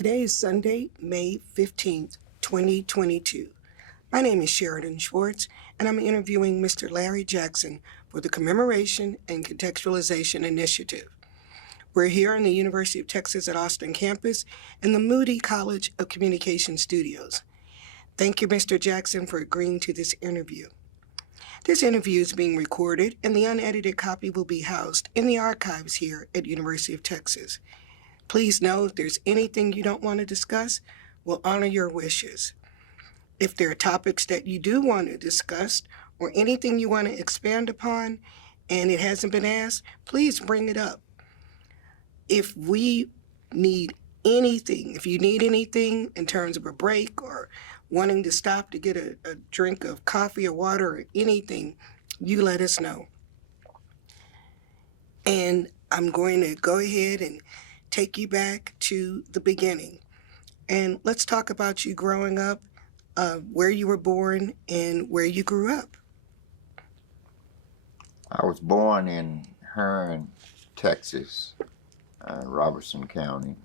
Today is Sunday, May 15th, 2022. My name is Sheridan Schwartz, and I'm interviewing Mr. Larry Jackson for the Commemoration and Contextualization Initiative. We're here in the University of Texas at Austin campus in the Moody College of Communication Studios. Thank you, Mr. Jackson, for agreeing to this interview. This interview is being recorded, and the unedited copy will be housed in the archives here at University of Texas. Please know if there's anything you don't want to discuss, we'll honor your wishes. If there are topics that you do want to discuss or anything you want to expand upon and it hasn't been asked, please bring it up. If we need anything, if you need anything in terms of a break or wanting to stop to get a drink of coffee or water or anything, you let us know. And I'm going to go ahead and take you back to the beginning. And let's talk about you growing up, where you were born and where you grew up. I was born in Hearn, Texas, Robertson County,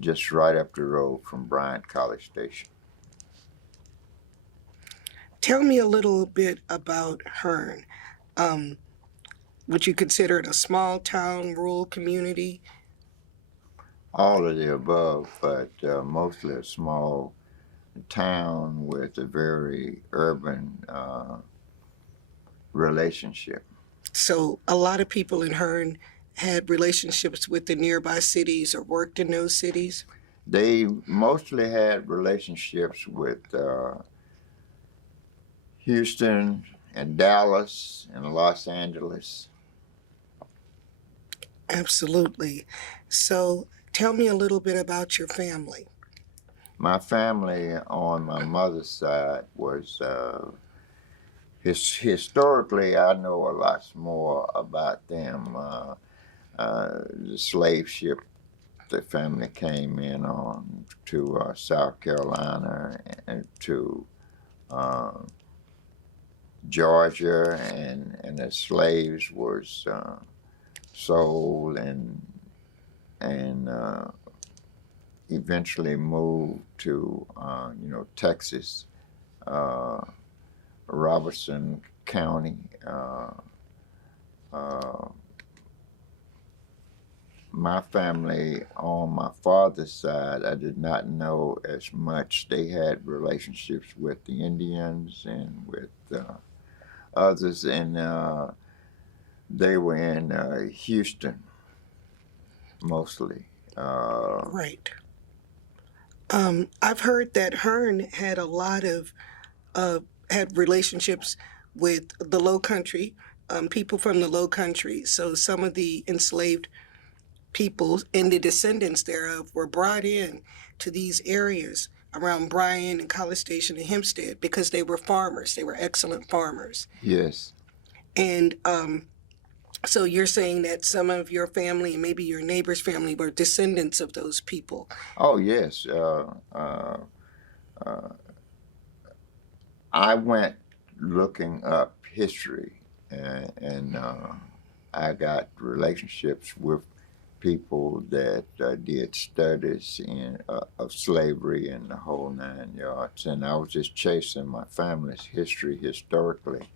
just right up the road from Bryant College Station. Tell me a little bit about Hearn. Would you consider it a small town, rural community? All of the above, but mostly a small town with a very urban relationship. So a lot of people in Hearn had relationships with the nearby cities or worked in those cities? They mostly had relationships with Houston and Dallas and Los Angeles. Absolutely. So tell me a little bit about your family. My family on my mother's side was, historically, I know a lot more about them. The slave ship the family came in on to South Carolina and to Georgia, and the slaves was sold and eventually moved to Texas, Robertson County. My family on my father's side, I did not know as much. They had relationships with the Indians and with others, and they were in Houston mostly. Right. I've heard that Hearn had a lot of had relationships with the Low Country, people from the Low Country. So some of the enslaved people and the descendants thereof were brought in to these areas around Bryan and College Station and Hempstead because they were farmers. They were excellent farmers. Yes. And so you're saying that some of your family and maybe your neighbor's family were descendants of those people. Oh, yes. I went looking up history, and I got relationships with people that did studies of slavery and the whole 9 yards. And I was just chasing my family's history historically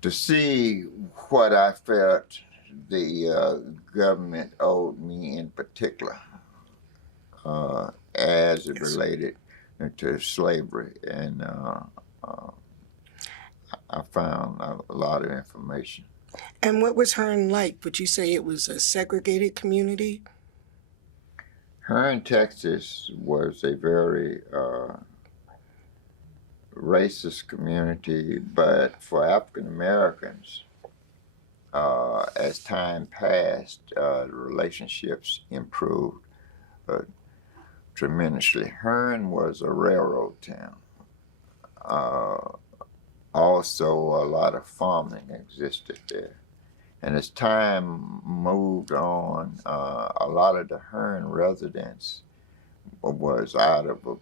to see what I felt the government owed me in particular as it related to slavery. And I found a lot of information. And what was Hearn like? Would you say it was a segregated community? Hearn, Texas was a very racist community, but for African Americans, as time passed, the relationships improved tremendously. Hearn was a railroad town. Also, a lot of farming existed there. And as time moved on, a lot of the Hearn residents was out of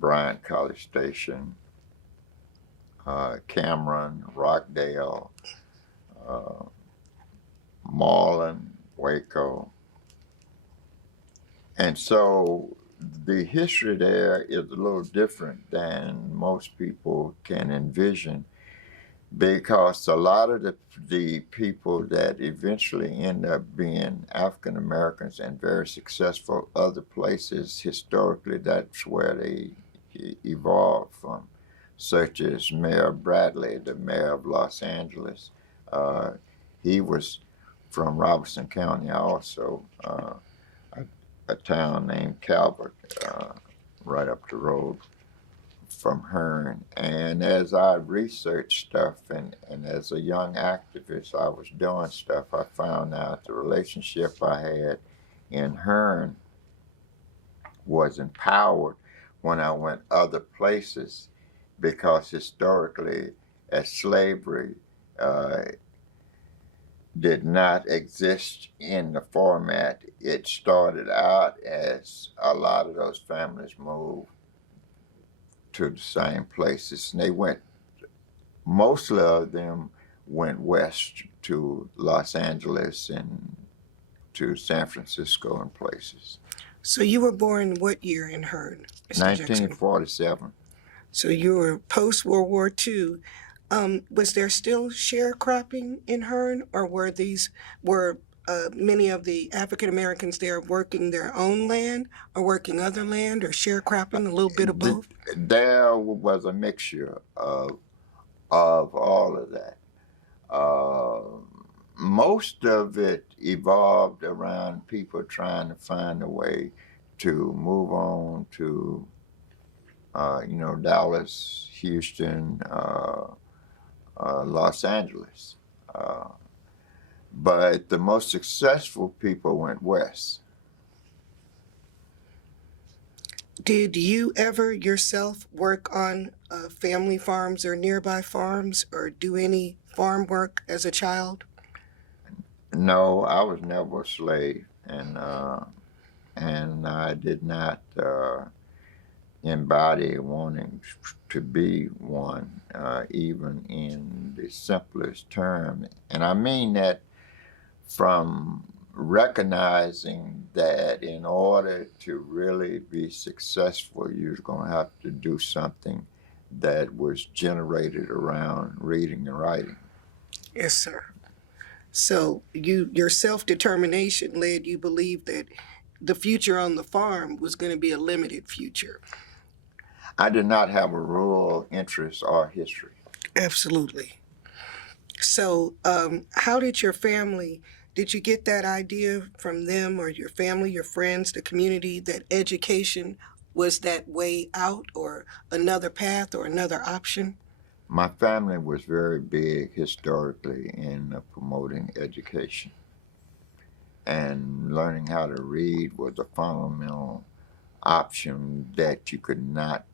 Bryant College Station, Cameron, Rockdale, Marlin, Waco. And so the history there is a little different than most people can envision, because a lot of the people that eventually end up being African Americans and very successful other places, historically, that's where they evolved from, such as Mayor Bradley, the mayor of Los Angeles. He was from Robeson County also, a town named Calvert, right up the road from Hearn. And as I researched stuff and as a young activist, I was doing stuff, I found out the relationship I had in Hearn was empowered when I went other places, because historically, as slavery did not exist in the format, it started out as a lot of those families moved to the same places. And they went, mostly of them went west to Los Angeles and to San Francisco and places. So you were born what year in Hearn, Mr. Jackson? 1947. So you were post-World War II. Was there still sharecropping in Hearn, or were many of the African Americans there working their own land or working other land, or sharecropping, a little bit of both? There was a mixture of all of that. Most of it evolved around people trying to find a way to move on to, Dallas, Houston, Los Angeles. But the most successful people went west. Did you ever yourself work on family farms or nearby farms, or do any farm work as a child? No, I was never a slave, and I did not embody wanting to be one, even in the simplest term. And I mean that from recognizing that in order to really be successful, you're going to have to do something that was generated around reading and writing. Yes, sir. So your self-determination led you believe that the future on the farm was going to be a limited future. I did not have a rural interest or history. Absolutely. So how did you get that idea from them, or your family, your friends, the community, that education was that way out, or another path, or another option? My family was very big historically in promoting education. And learning how to read was a fundamental option that you could not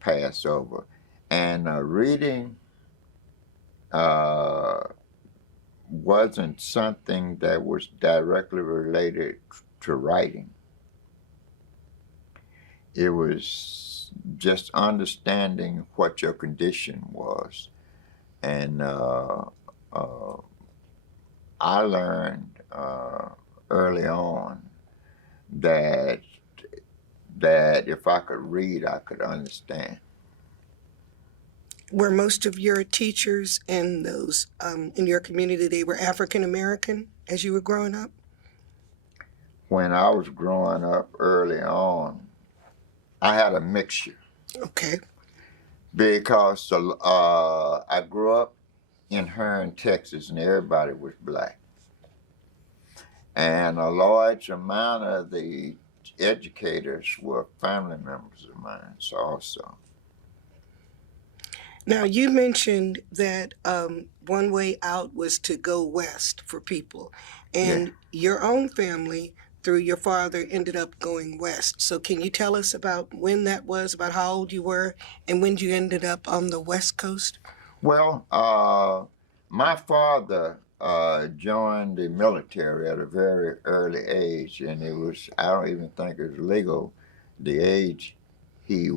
pass over. And reading wasn't something that was directly related to writing. It was just understanding what your condition was. And I learned early on that if I could read, I could understand. Were most of your teachers and those in your community, they were African American as you were growing up? When I was growing up early on, I had a mixture. Okay. Because I grew up in Hearn, Texas, and everybody was black. And a large amount of the educators were family members of mine also. Now, you mentioned that one way out was to go west for people, and your own family, through your father, ended up going west. So can you tell us about when that was, about how old you were, and when you ended up on the West Coast? Well, my father joined the military at a very early age, and I don't even think it was legal, the age he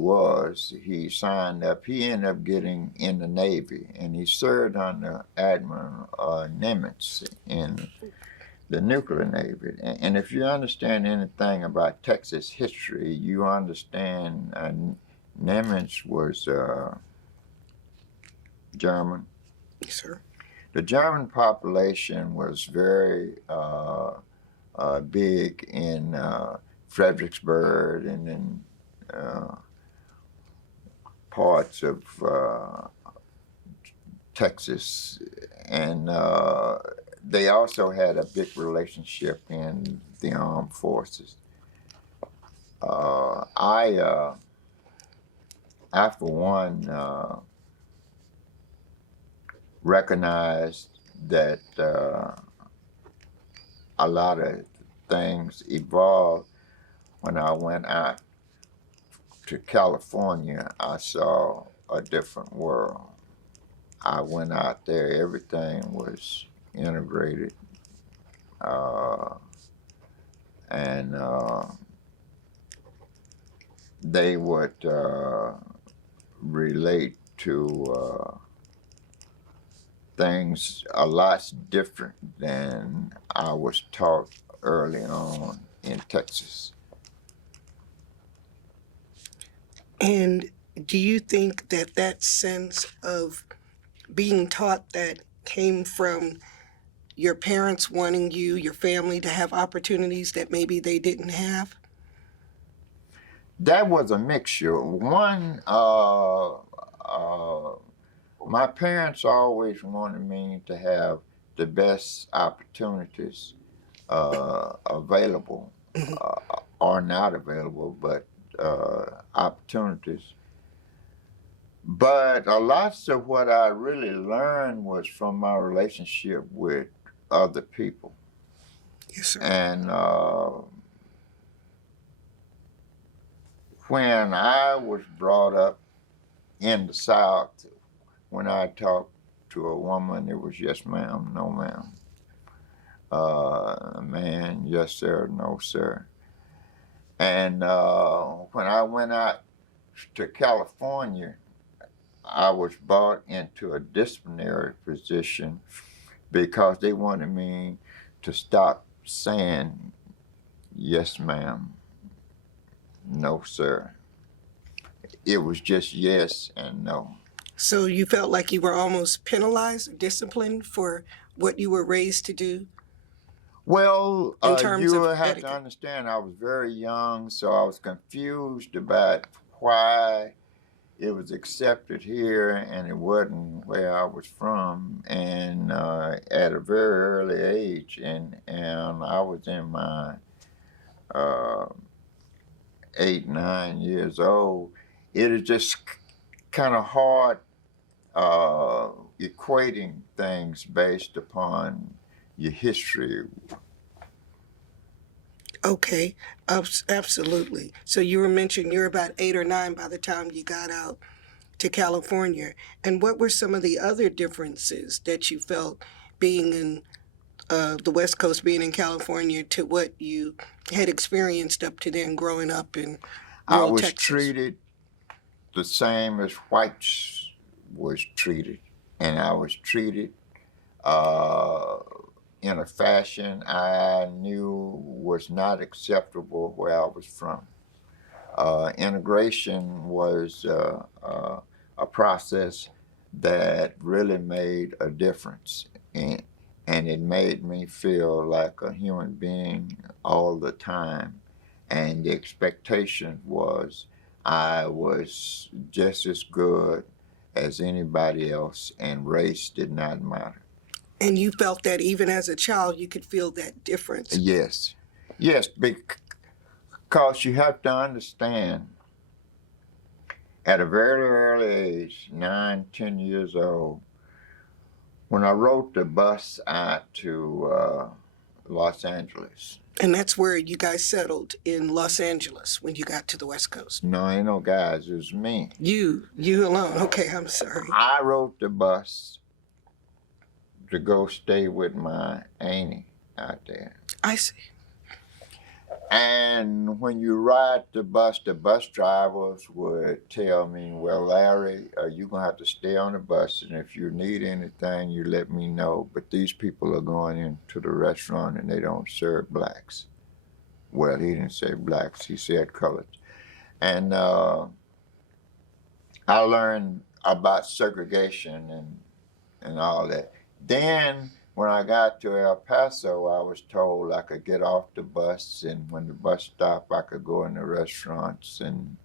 signed up. He ended up getting in the Navy, and he served under Admiral Nimitz in the nuclear navy. And if you understand anything about Texas history, you understand Nimitz was German. Yes, sir. The German population was very big in Fredericksburg and in parts of Texas, and they also had a big relationship in the armed forces. I for one, recognized that a lot of things evolved when I went out to California. I saw a different world. I went out there, everything was integrated, and they would relate to things a lot different than I was taught early on in Texas. And do you think that that sense of being taught that came from your parents wanting you, your family, to have opportunities that maybe they didn't have? That was a mixture. One, my parents always wanted me to have the best opportunities available, or not available, but opportunities. But a lot of what I really learned was from my relationship with other people. Yes, sir. And when I was brought up in the South, when I talked to a woman, it was yes, ma'am, no, ma'am. Man, yes, sir, no, sir. And when I went out to California, I was brought into a disciplinary position because they wanted me to stop saying yes, ma'am, no, sir. It was just yes and no. So you felt like you were almost penalized or disciplined for what you were raised to do? Well, In terms you of have etiquette. to understand, I was very young, so I was confused about why it was accepted here and it wasn't where I was from, and at a very early age, and I was in my 8, 9 years old. It is just kind of hard equating things based upon your history. Okay, absolutely. So you were mentioning you're about 8 or 9 by the time you got out to California. And what were some of the other differences that you felt being in the West Coast, being in California, to what you had experienced up to then growing up in I rural was Texas? treated the same as whites was treated, and I was treated in a fashion I knew was not acceptable where I was from. Integration was a process that really made a difference, and it made me feel like a human being all the time. And the expectation was I was just as good as anybody else, and race did not matter. And you felt that even as a child, you could feel that difference? Yes, yes, because you have to understand, at a very early age, 9, 10 years old, when I rode the bus out to Los Angeles. And that's where you guys settled, in Los Angeles, when you got to the West Coast? No, ain't no guys, it was me. You alone. Okay, I'm sorry. I rode the bus to go stay with my auntie out there. I see. And when you ride the bus drivers would tell me, well, Larry, you're going to have to stay on the bus, and if you need anything, you let me know. But these people are going into the restaurant and they don't serve blacks. Well, he didn't say blacks, he said colors. And I learned about segregation and all that. Then when I got to El Paso, I was told I could get off the bus, and when the bus stopped, I could go in the restaurants and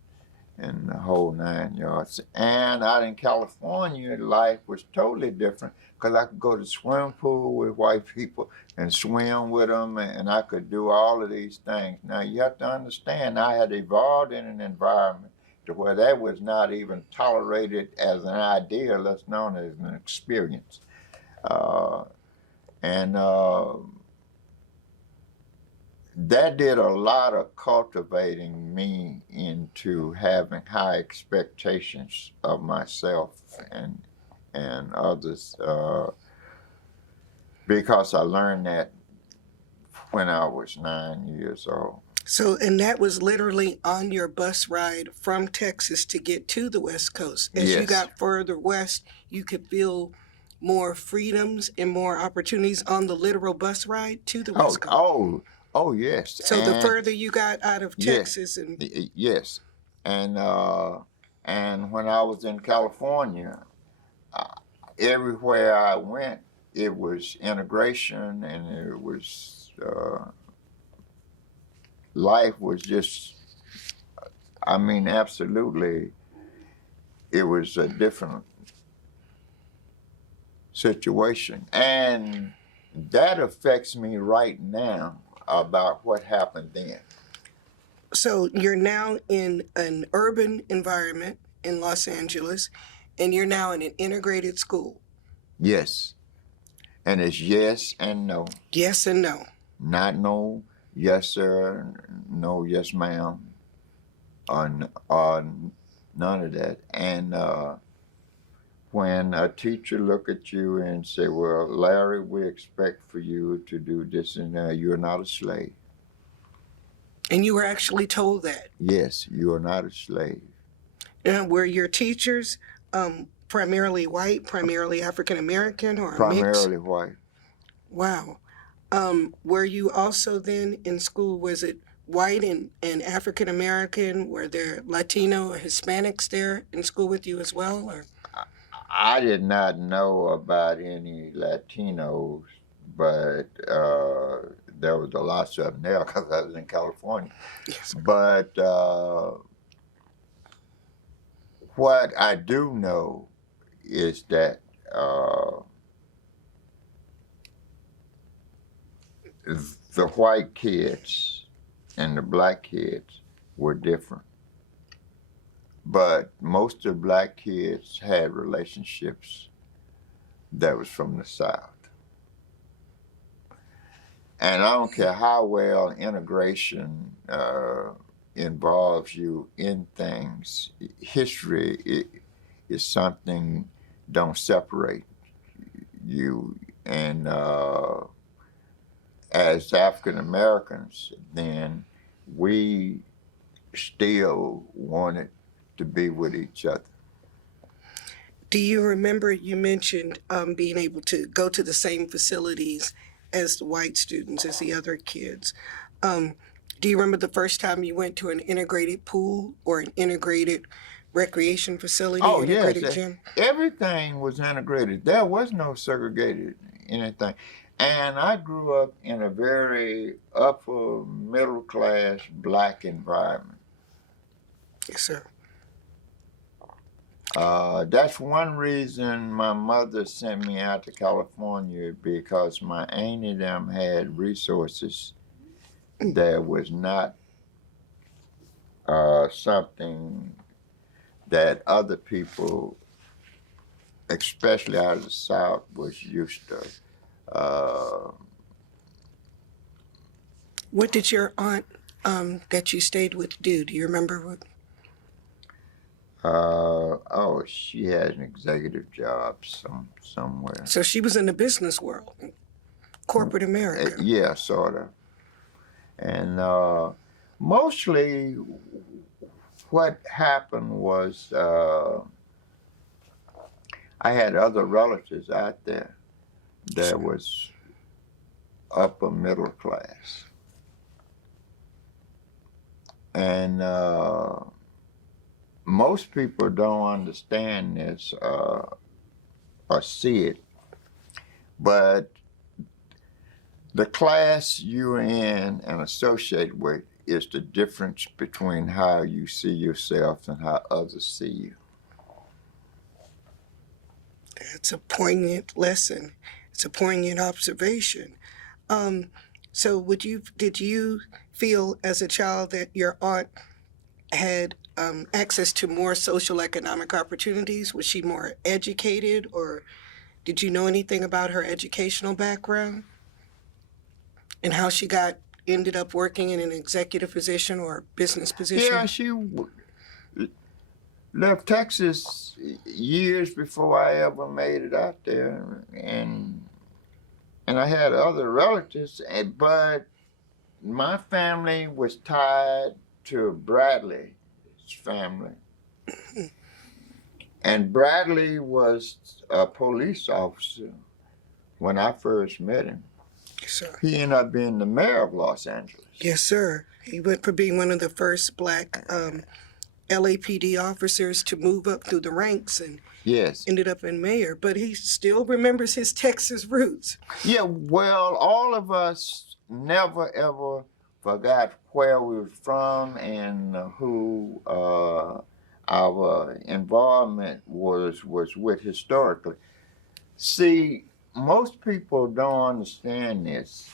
the whole 9 yards. And out in California, life was totally different because I could go to the swimming pool with white people and swim with them, and I could do all of these things. Now, you have to understand, I had evolved in an environment to where that was not even tolerated as an idea, that's known as an experience. And that did a lot of cultivating me into having high expectations of myself and others, because I learned that when I was 9 years old. So, and that was literally on your bus ride from Texas to get to the West Coast. As you Yes. got further west, you could feel more freedoms and more opportunities on the literal bus ride to the West Coast. Oh, yes. So the further you got out of Texas, and Yes, and when I was in California, everywhere I went, it was integration, and it was life was just, I mean, absolutely, it was a different situation, and that affects me right now about what happened then. so you're now in an urban environment in Los Angeles, and you're now in an integrated school. Yes, and it's yes and no. Yes and no. Not no yes sir, no yes ma'am, or none of that. And when a teacher look at you and say, well, Larry, we expect for you to do this and that, you're not a slave. And you were actually told that. Yes, you are not a slave. Were your teachers primarily white, primarily African American, or a mix? Primarily white. Wow. Were you also then in school, was it white and African American? Were there Latino or Hispanics there in school with you as well? Or? I did not know about any Latinos, but there was a lot of them there because I was in California. Yes. But what I do know is that the white kids and the black kids were different. But most of the black kids had relationships that was from the South. And I don't care how well integration involves you in things, history is something don't separate you. And as African Americans, then we still wanted to be with each other. Do you remember you mentioned being able to go to the same facilities as the white students, as the other kids? Do you remember the first time you went to an integrated pool or an integrated recreation facility, integrated yes, gym? Everything was integrated. There was no segregated anything. And I grew up in a very upper middle class black environment. Yes, sir. That's one reason my mother sent me out to California, because my aunt and them had resources that was not something that other people, especially out of the South, was used to. What did your aunt that you stayed with do? Do you remember what? She had an executive job somewhere. So she was in the business world, corporate America. Yeah, sort of. And mostly what happened was I had other relatives out there that was upper middle class. And most people don't understand this or see it, but the class you're in and associated with is the difference between how you see yourself and how others see you. It's a poignant lesson. It's a poignant observation. So did you feel as a child that your aunt had access to more social economic opportunities? Was she more educated, or did you know anything about her educational background and how she ended up working in an executive position or business position? Yeah, left Texas years before I ever made it out there, and I had other relatives, but my family was tied to Bradley's family. And Bradley was a police officer when I first met him. Yes, sir. He ended up being the mayor of Los Angeles. Yes, sir. He went for being one of the first black LAPD officers to move up through the ranks and Yes. ended up in mayor. But he still remembers his Texas roots. Yeah, well, all of us never ever forgot where we were from and who our involvement was with historically. See, most people don't understand this,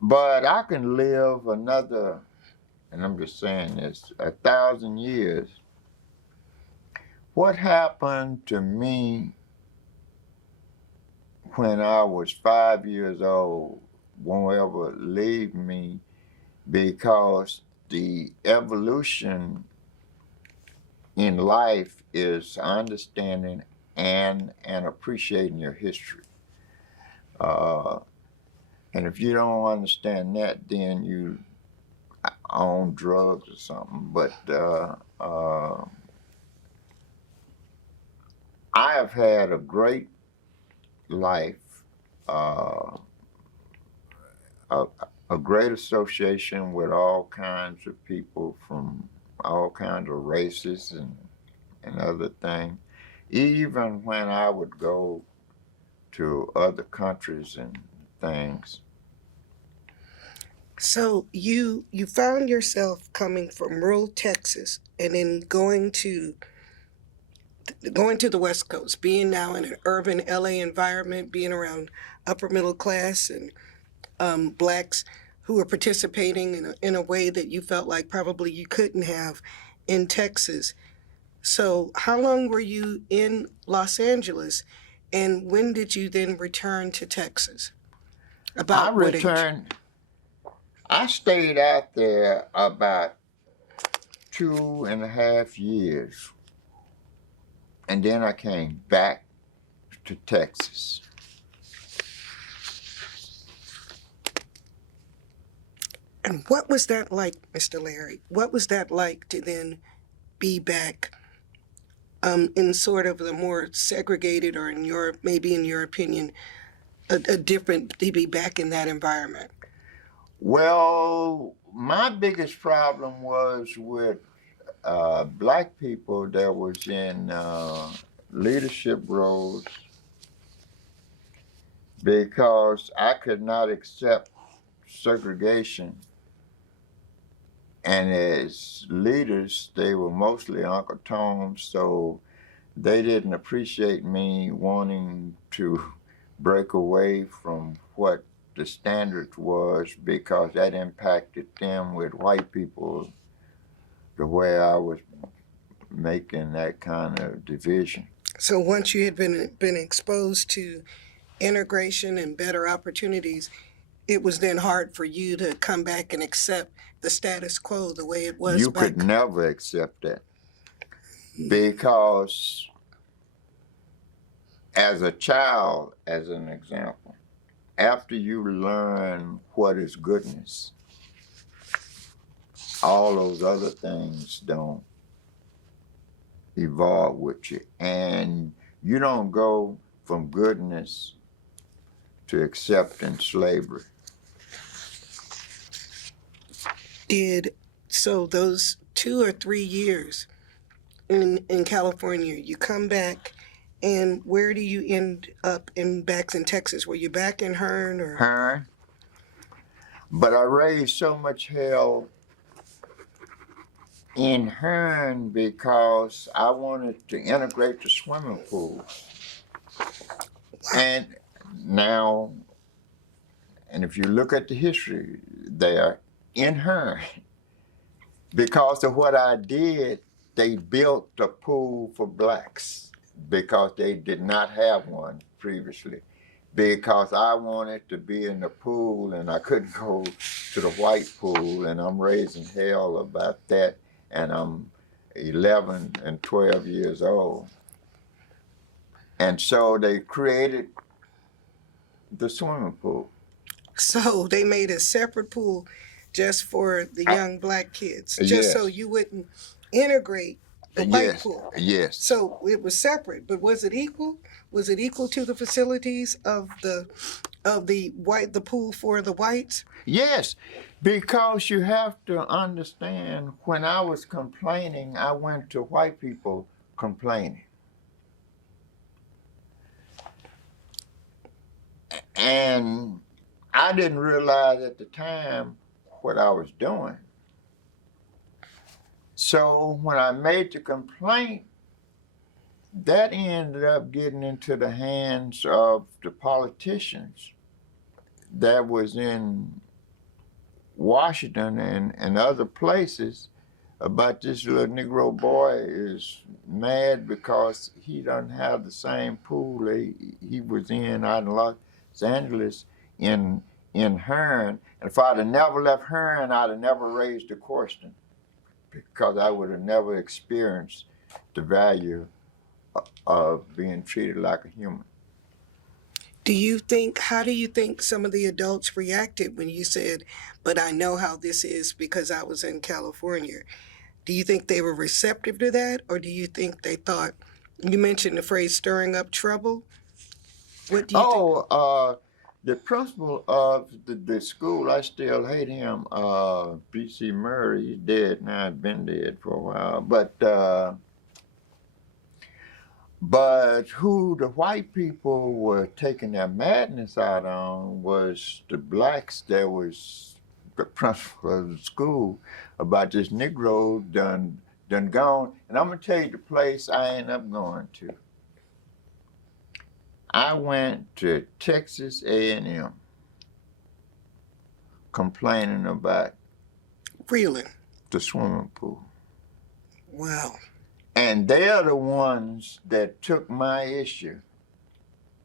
but I can live another, and I'm just saying this, 1,000 years. What happened to me when I was 5 years old won't ever leave me, because the evolution in life is understanding and appreciating your history. And if you don't understand that, then you on drugs or something. But I have had a great life, a great association with all kinds of people from all kinds of races and other things. Even when I would go to other countries and things. So you found yourself coming from rural Texas and then going to the West Coast, being now in an urban LA environment, being around upper middle class and blacks who are participating in a way that you felt like probably you couldn't have in Texas. So how long were you in Los Angeles, and when did you then return to Texas? About what age? I stayed out there about 2.5 years, and then I came back to Texas. And what was that like, Mr. Larry? What was that like to then be back in sort of the more segregated, or maybe in your opinion, a different, to be back in that environment? Well, my biggest problem was with black people that was in leadership roles, because I could not accept segregation. And as leaders, they were mostly Uncle Toms, so they didn't appreciate me wanting to break away from what the standard was, because that impacted them with white people the way I was making that kind of division. So once you had been exposed to integration and better opportunities, it was then hard for you to come back and accept the status quo the way it was You back. could never accept that, because as a child, as an example, after you learn what is goodness, all those other things don't evolve with you. And you don't go from goodness to accepting slavery. So those 2 or 3 years in California, you come back, and where do you end up back in Texas? Were you back in Hearn or? Hearn. But I raised so much hell in Hearn because I wanted to integrate the swimming pool. And now, and if you look at the history, they are in Hearn. Because of what I did, they built a pool for blacks because they did not have one previously. Because I wanted to be in the pool and I couldn't go to the white pool, and I'm raising hell about that, and I'm 11 and 12 years old. And so they created the swimming pool. So they made a separate pool just for the young black kids, just so you wouldn't integrate the white pool. Yes. So it was separate, but was it equal? Was it equal to the facilities of the pool for the whites? Yes, because you have to understand, when I was complaining, I went to white people complaining. And I didn't realize at the time what I was doing. So when I made the complaint, that ended up getting into the hands of the politicians that was in Washington and other places about this little Negro boy is mad because he doesn't have the same pool he was in out in Los Angeles in Hearn. And if I'd have never left Hearn, I'd have never raised the question, because I would have never experienced the value of being treated like a human. How do you think some of the adults reacted when you said, but I know how this is because I was in California? Do you think they were receptive to that, or do you think they thought, you mentioned the phrase stirring up trouble? What do you think? The principal of the school, I still hate him, B.C. Murray. He's dead now, been dead for a while. But who the white people were taking their madness out on was the blacks that was the principal of the school about this Negro done gone. And I'm going to tell you the place I ended up going to. I went to Texas A&M complaining about Really? the swimming pool. Wow. And they're the ones that took my issue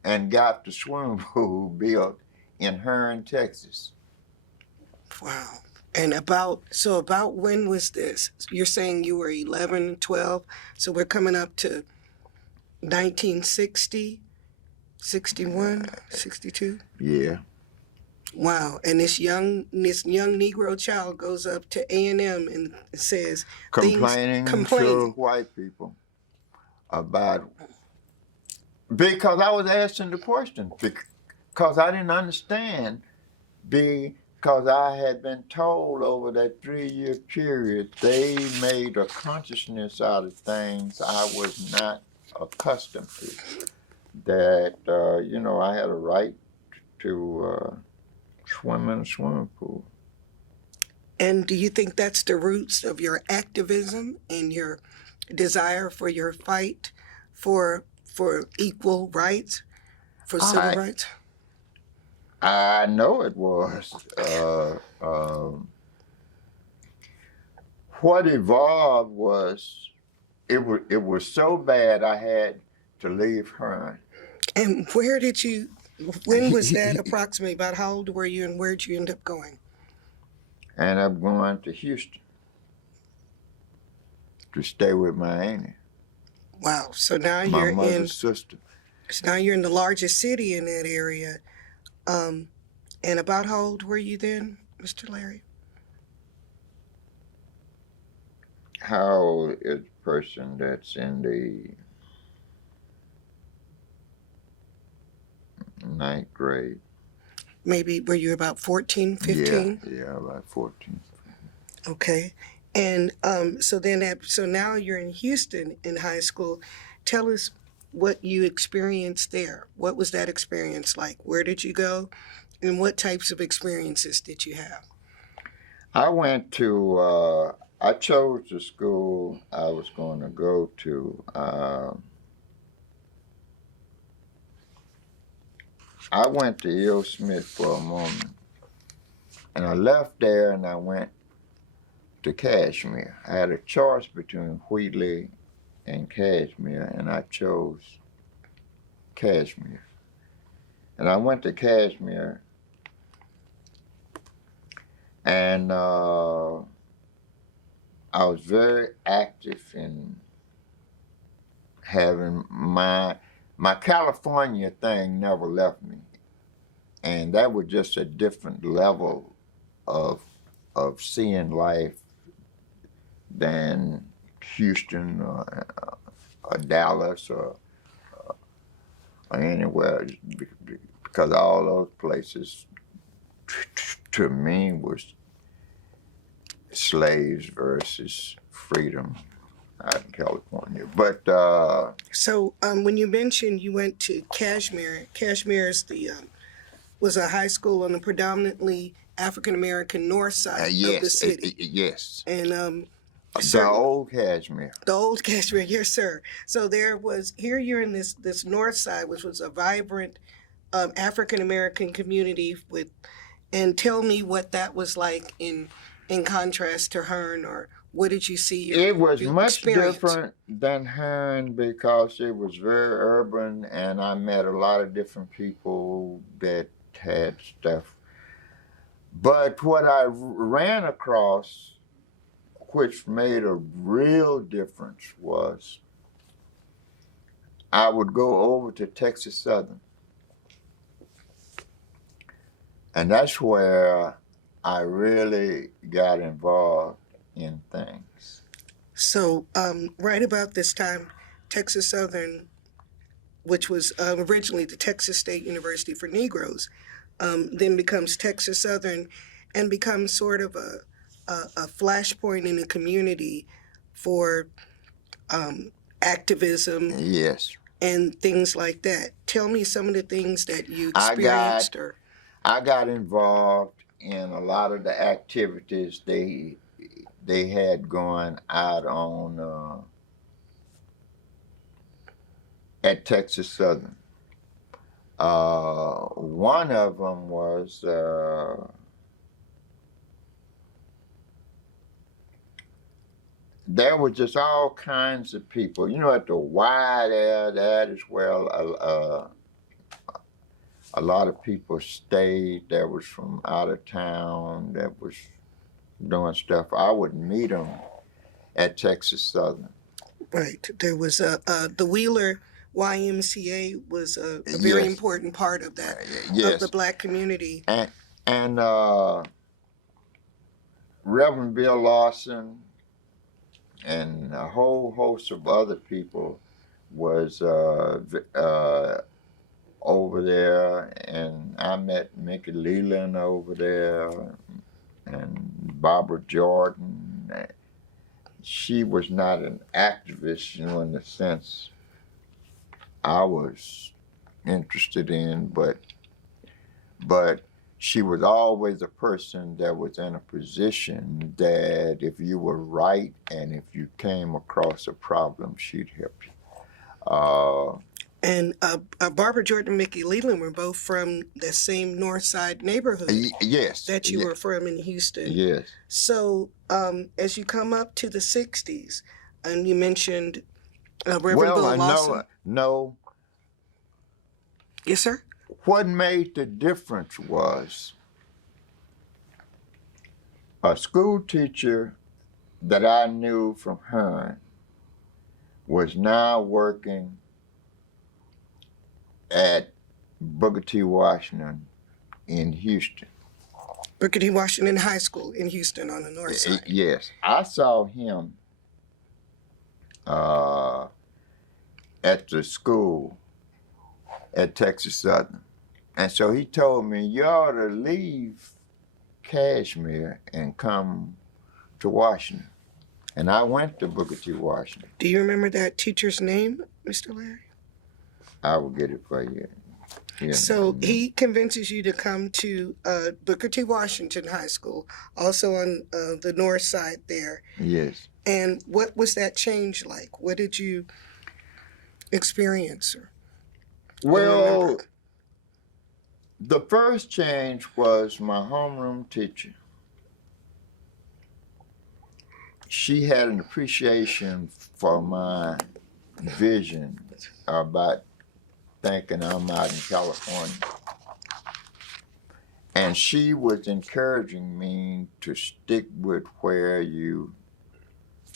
and got the swimming pool built in Hearn, Texas. Wow. And about when was this? You're saying you were 11, 12, so we're coming up to 1960, 61, 62? Yeah. Wow. And this young Negro child goes up to A&M and says Complaining to white people about, because I was asking the question, because I didn't understand, because I had been told over that 3-year period they made a consciousness out of things I was not accustomed to. That, I had a right to swim in a swimming pool. And do you think that's the roots of your activism and your desire for your fight for equal rights, for civil rights? I know it was. What evolved was, it was so bad I had to leave Hearn. And when was that approximately? About how old were you, and where did you end up going? And I'm going to Houston to stay with my auntie. Wow. So now my mother's sister. So now you're in the largest city in that area. And about how old were you then, Mr. Larry? How old is a person that's in the ninth grade? Maybe were you about 14, 15? Yeah, about 14. Okay. And so now you're in Houston in high school. Tell us what you experienced there. What was that experience like? Where did you go? And what types of experiences did you have? I went to, I chose the school I was going to go to. I went to Earl Smith for a moment, and I left there and I went to Kashmir. I had a choice between Wheatley and Kashmir, and I chose Kashmir. And I went to Kashmir, and I was very active in having my California thing never left me, and that was just a different level of seeing life than Houston or Dallas or anywhere, because all those places to me was slaves versus freedom out in California. But So when you mentioned you went to Kashmir, Kashmir is was a high school on the predominantly African American north side of the yes, city. yes, And the old Kashmir. the old Kashmir, yes, sir. So here you're in this north side, which was a vibrant African American community and tell me what that was like in contrast to Hearn, or what did you see? It was your much experience? different than Hearn because it was very urban, and I met a lot of different people that had stuff. But what I ran across, which made a real difference, was I would go over to Texas Southern, and that's where I really got involved in things. So right about this time, Texas Southern, which was originally the Texas State University for Negroes, then becomes Texas Southern and becomes sort of a flashpoint in the community for activism Yes. and things like that. Tell me some of the things that you I experienced. got involved in a lot of the activities they had going out on at Texas Southern. One of them was there were just all kinds of people. You know, at the Y there, that as well, a lot of people stayed that was from out of town that was doing stuff. I would meet them at Texas Southern. Right. There was the Wheeler YMCA was a very Yes. important part of that, of Yes. the black community. And Reverend Bill Lawson and a whole host of other people was over there, and I met Mickey Leland over there, and Barbara Jordan. She was not an activist, you know, in the sense I was interested in, but she was always a person that was in a position that if you were right and if you came across a problem, she'd help you. And Barbara Jordan and Mickey Leland were both from the same North Side neighborhood Yes. that you were from in Houston. Yes. So as you come up to the 60s, and you mentioned Reverend Bill Lawson. No. Yes, sir? What made the difference was a school teacher that I knew from Hearn was now working at Booker T. Washington in Houston. Booker T. Washington High School in Houston on the north side. Yes, I saw him at the school at Texas Southern. And so he told me, you ought to leave Kashmir and come to Washington. And I went to Booker T. Washington. Do you remember that teacher's name, Mr. Larry? I will get it for you. Yeah. So he convinces you to come to Booker T. Washington High School, also on the north side there. Yes. And what was that change like? What did you experience? Well, remember? the first change was my homeroom teacher. She had an appreciation for my vision about thinking I'm out in California. And she was encouraging me to stick with where you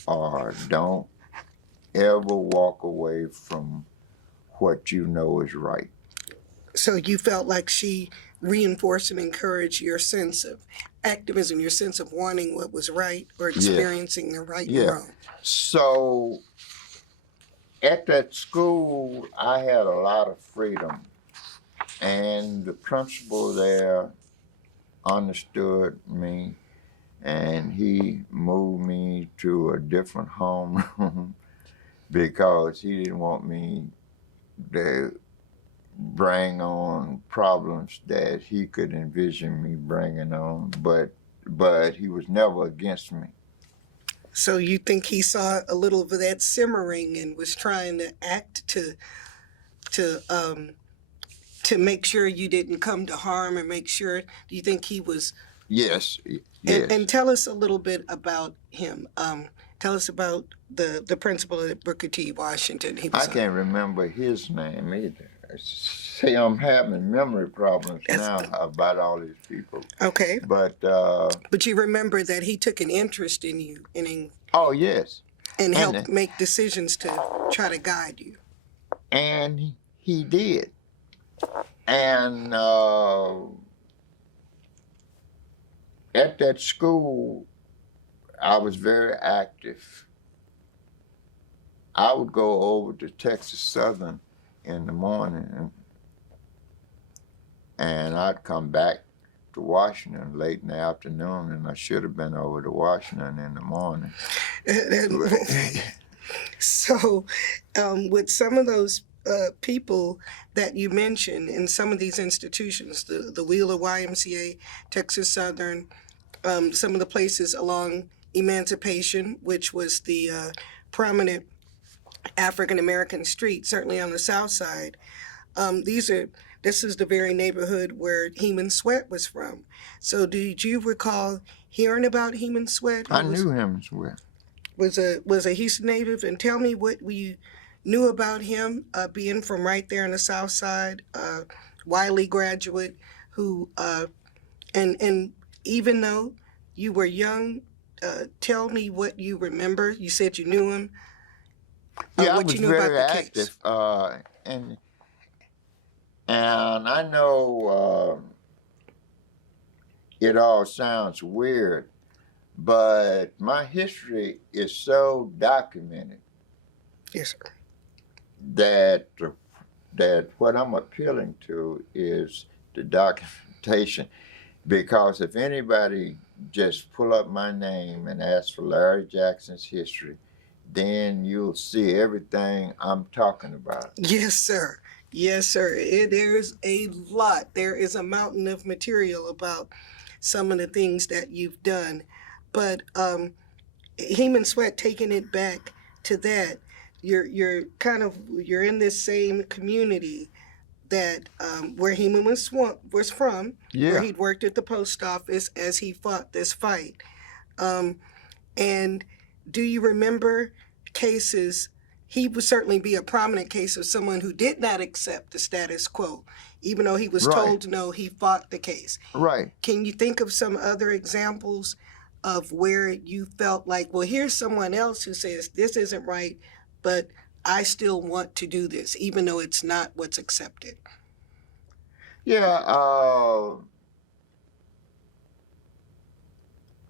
are. Don't ever walk away from what you know is right. So you felt like she reinforced and encouraged your sense of activism, your sense of wanting what was right or experiencing the right and wrong. So at that school, I had a lot of freedom. And the principal there understood me, and he moved me to a different homeroom because he didn't want me to bring on problems that he could envision me bringing on, but he was never against me. So you think he saw a little of that simmering and was trying to act to make sure you didn't come to harm and make sure, do you think he was? Yes. And tell us a little bit about him. Tell us about the principal at Booker T. Washington. I can't remember his name either. See, I'm having memory problems now about all these people. Okay. But you remember that he took an interest in you oh, yes. And helped make decisions to try to guide you. And he did. And at that school, I was very active. I would go over to Texas Southern in the morning, and I'd come back to Washington late in the afternoon, and I should have been over to Washington in the morning. So, with some of those people that you mentioned in some of these institutions, the Wheeler YMCA, Texas Southern, some of the places along Emancipation, which was the prominent African-American street, certainly on the south side. This is the very neighborhood where Heman Sweat was from. So did you recall hearing about Heman Sweat? I knew Heman Sweat. Was a Houston native, and tell me what you knew about him, being from right there on the south side, Wiley graduate, who, and even though you were young, tell me what you remember. You said you knew him. Yeah, what I was you knew very about the active, case. and I know it all sounds weird, but my history is so documented. Yes, sir. That what I'm appealing to is the documentation, because if anybody just pull up my name and ask for Larry Jackson's history, then you'll see everything I'm talking about. Yes, sir. Yes, sir. There's a lot. There is a mountain of material about some of the things that you've done. But Heman Sweat, taking it back to that, you're in this same community that where Heman was from, where he'd worked at the post office as he fought this fight. And do you remember cases? He would certainly be a prominent case of someone who did not accept the status quo, even though he was told no. He fought the case. Right. Can you think of some other examples of where you felt like, well, here's someone else who says this isn't right, but I still want to do this, even though it's not what's accepted? Yeah.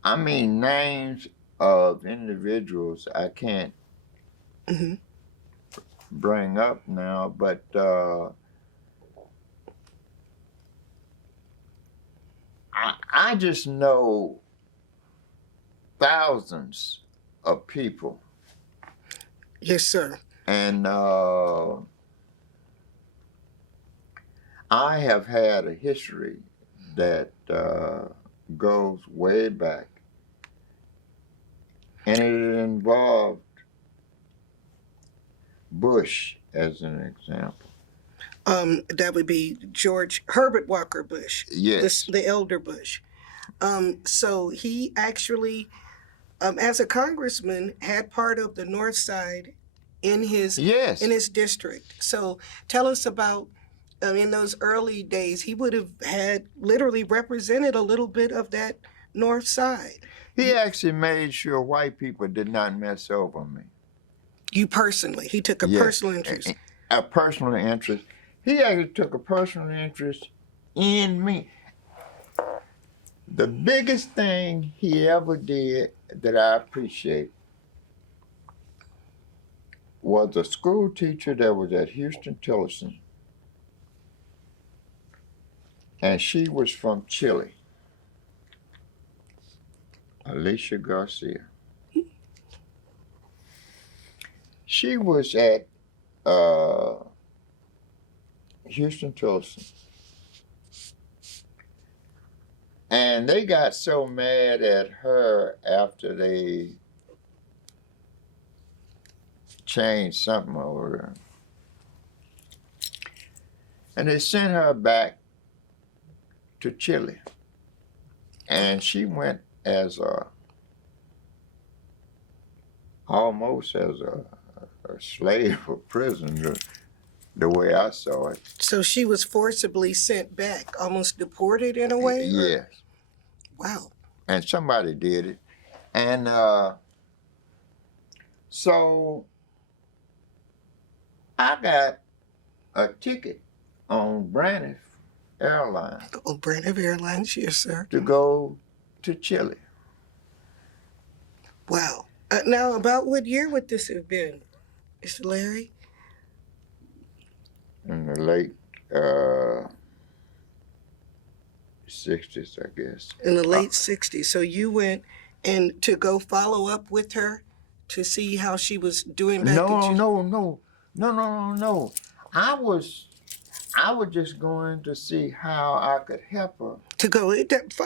I mean, names of individuals I can't Hmm. bring up now, but I just know thousands of people, Yes, sir. and I have had a history that goes way back, and it involved Bush as an example. That would be George Herbert Walker Bush, Yes. the elder Bush. So he actually, as a congressman, had part of the North Side in his Yes. district. So tell us about in those early days. He would have had literally represented a little bit of that North Side. He actually made sure white people did not mess over me. You personally, he took a Yes. personal interest. A personal interest. He actually took a personal interest in me. The biggest thing he ever did that I appreciate was a school teacher that was at Houston Tillerson, and she was from Chile, Alicia Garcia. She was at Houston Tillerson, and they got so mad at her after they changed something over her, and they sent her back to Chile, and she went as almost as a slave or prisoner, the way I saw it. So she was forcibly sent back, almost deported in a way? Yes. Wow. And somebody did it. And so I got a ticket on Braniff Airlines Oh, Braniff Airlines, yes, sir. to go to Chile. Wow. Now, about what year would this have been, Mr. Larry? In the late 60s, I guess. In the late 60s. So you went and to go follow up with her to see how she was doing back in Chile? No. I was just going to see how I could help her. To go,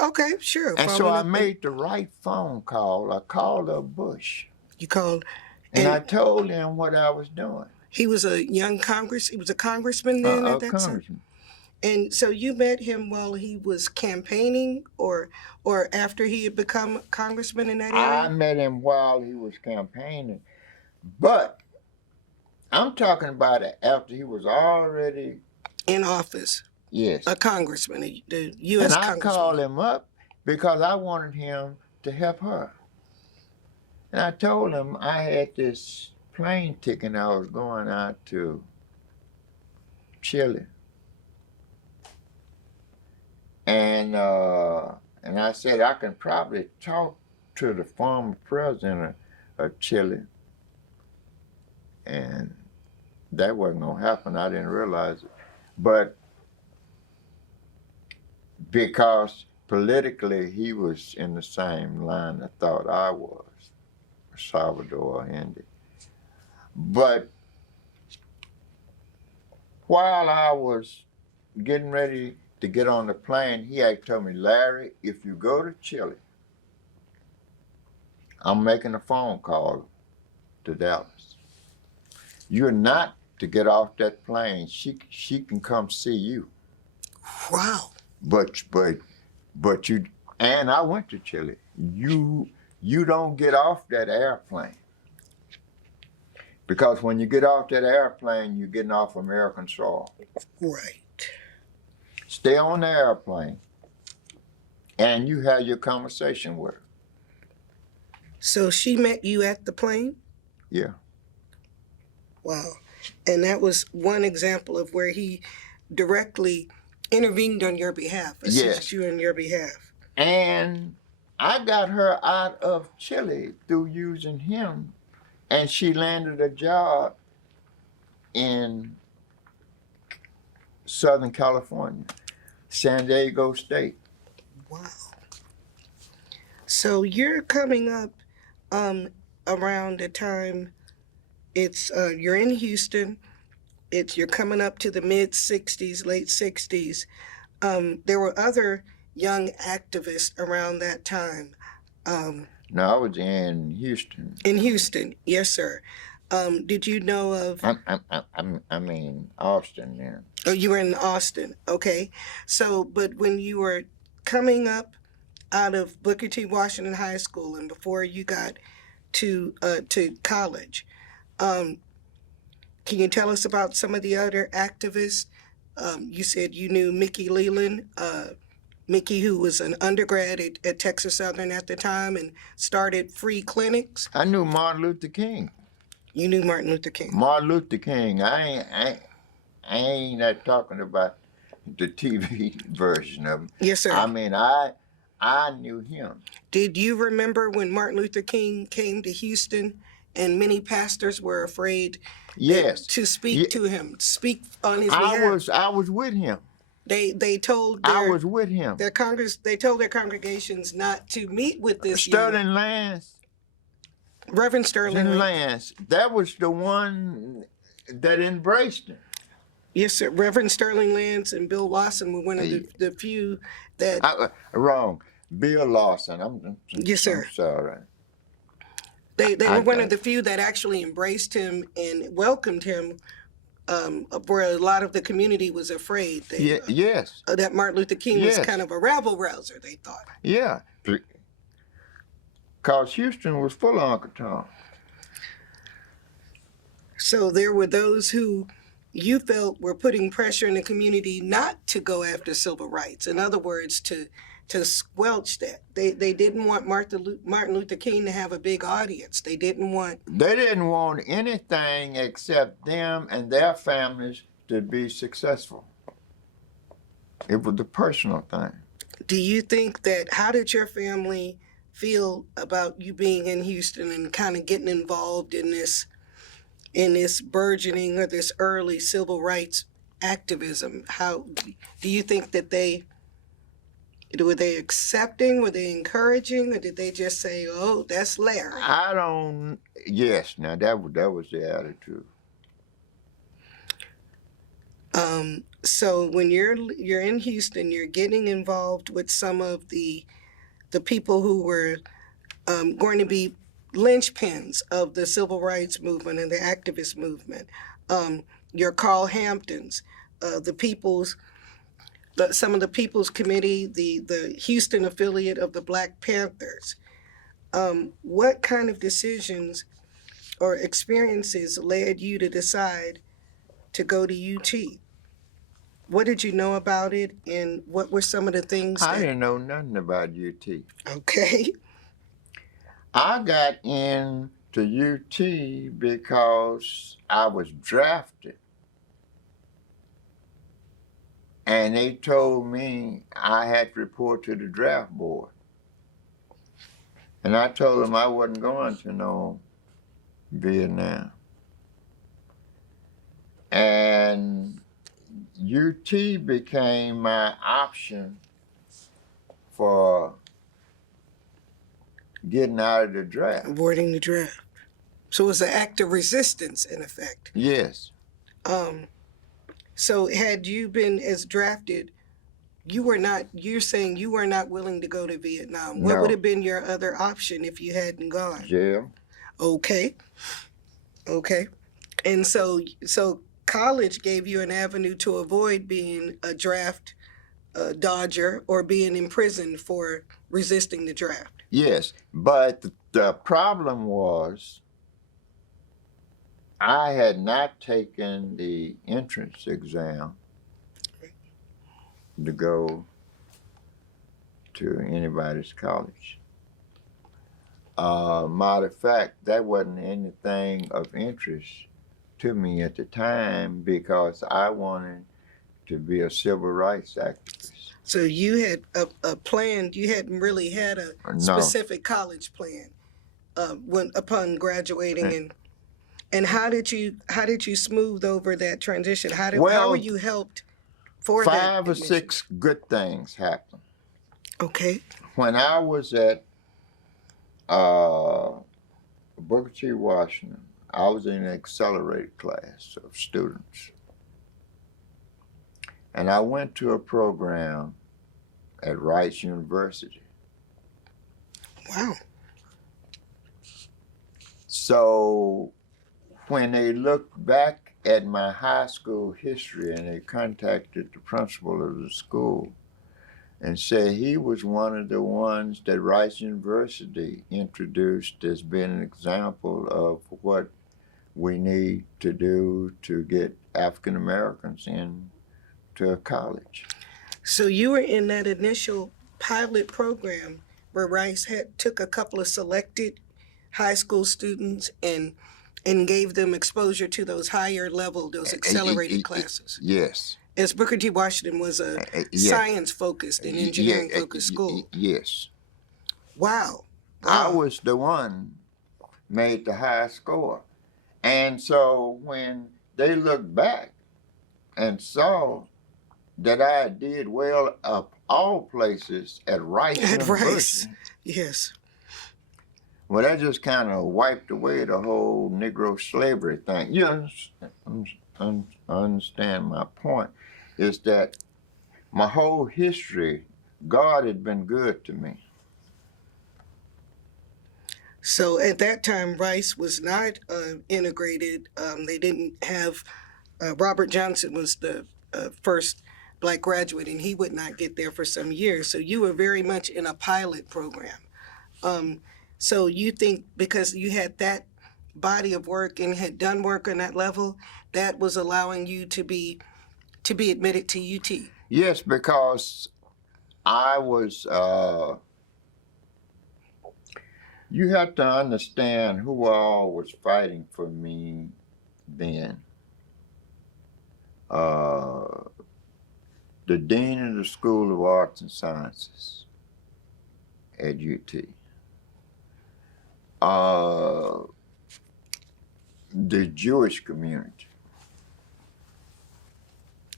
okay, sure. And so Following I up made the right phone call. I called up Bush, You called. and I told him what I was doing. He was a he was a congressman then A at that time? congressman. And so you met him while he was campaigning or after he had become congressman in that I area? met him while he was campaigning. But I'm talking about it after he was already, In office, yes. a congressman, the U.S. And I congressman. called him up because I wanted him to help her. And I told him I had this plane ticket and I was going out to Chile. And I said I can probably talk to the former president of Chile. And that wasn't going to happen. I didn't realize it. But because politically he was in the same line I thought I was, Salvador Allende. But while I was getting ready to get on the plane, he had told me, Larry, if you go to Chile, I'm making a phone call to Dallas. You're not to get off that plane. She can come see you. Wow. But you, and I went to Chile. You don't get off that airplane. Because when you get off that airplane, you're getting off American soil. Right. Stay on the airplane, and you have your conversation with her. So she met you at the plane? Yeah. Wow. And that was one example of where he directly intervened on your behalf, assisted Yes. you on your behalf. And I got her out of Chile through using him, and she landed a job in Southern California, San Diego State. Wow. So you're coming up around the time you're in Houston. You're coming up to the mid 60s, late 60s. There were other young activists around that time. No, I was in Houston. In Houston, yes, sir. Did you know of? I mean Austin then. Oh, you were in Austin. Okay. So, but when you were coming up out of Booker T. Washington High School and before you got to college, can you tell us about some of the other activists? You said you knew Mickey Leland, Mickey, who was an undergrad at Texas Southern at the time and started free clinics. I knew Martin Luther King. You knew Martin Luther King. Martin Luther King. I ain't not talking about the TV version of him. Yes, sir. I mean, I knew him. Did you remember when Martin Luther King came to Houston and many pastors were afraid Yes. to speak to him, speak on his behalf? I was with him. They told I was with him. they told their congregations not to meet with this Sterling Lance. Reverend Sterling Lance. That was the one that embraced him. Yes, sir. Reverend Sterling Lance and Bill Lawson were one of the few that. Wrong. Bill Lawson. Yes, sir. I'm sorry. They were one of the few that actually embraced him and welcomed him, where a lot of the community was afraid. Yes. That Martin Luther King was kind of a rabble rouser, they thought. Yeah. Because Houston was full of Uncle Tom. So there were those who you felt were putting pressure in the community not to go after civil rights. In other words, to squelch that. They didn't want Martin Luther King to have a big audience. They didn't want anything except them and their families to be successful. It was a personal thing. Do you think that, how did your family feel about you being in Houston and kind of getting involved in this burgeoning or this early civil rights activism? How do you think that were they accepting, were they encouraging, or did they just say, "Oh, that's Larry"? Yes, now that was the attitude. So when you're in Houston, you're getting involved with some of the people who were going to be linchpins of the civil rights movement and the activist movement. Your Carl Hamptons, some of the People's Committee, the Houston affiliate of the Black Panthers. What kind of decisions or experiences led you to decide to go to UT? What did you know about it, and what were some of the things I didn't know nothing about UT. Okay. I got into UT because I was drafted. And they told me I had to report to the draft board. And I told them I wasn't going to no Vietnam. And UT became my option for getting out of the draft. Avoiding the draft. So it was an act of resistance, in effect. Yes. So had you been as drafted, you're saying you were not willing to go to Vietnam. What would have been your other option if you hadn't gone? Jail. Okay. And so college gave you an avenue to avoid being a draft dodger or being imprisoned for resisting the draft. Yes, but the problem was I had not taken the entrance exam to go to anybody's college. Matter of fact, that wasn't anything of interest to me at the time because I wanted to be a civil rights activist. So you had a plan. You hadn't really had a No. specific college plan when upon graduating, Eh, and how did you smooth over that transition? How were Well, you helped for that 5 or admission? 6 good things happened. Okay. When I was at Booker T. Washington, I was in an accelerated class of students. And I went to a program at Rice University. Wow. So when they looked back at my high school history and they contacted the principal of the school and said he was one of the ones that Rice University introduced as being an example of what we need to do to get African Americans into a college. So you were in that initial pilot program where Rice had took a couple of selected high school students and gave them exposure to those higher level, those accelerated classes. Yes. As Booker T. Washington was a science focused and engineering focused school. Yes. Wow. I was the one made the high score. And so when they looked back and saw that I did well of all places at Rice At University, Rice. Yes. well, that just kind of wiped away the whole Negro slavery thing. You understand my point, is that my whole history, God had been good to me. So at that time, Rice was not integrated. They didn't have, Robert Johnson was the first black graduate, and he would not get there for some years. So you were very much in a pilot program. So you think because you had that body of work and had done work on that level, that was allowing you to be admitted to UT? Yes, because I was, you have to understand who all was fighting for me then. The Dean of the School of Arts and Sciences at UT. The Jewish community.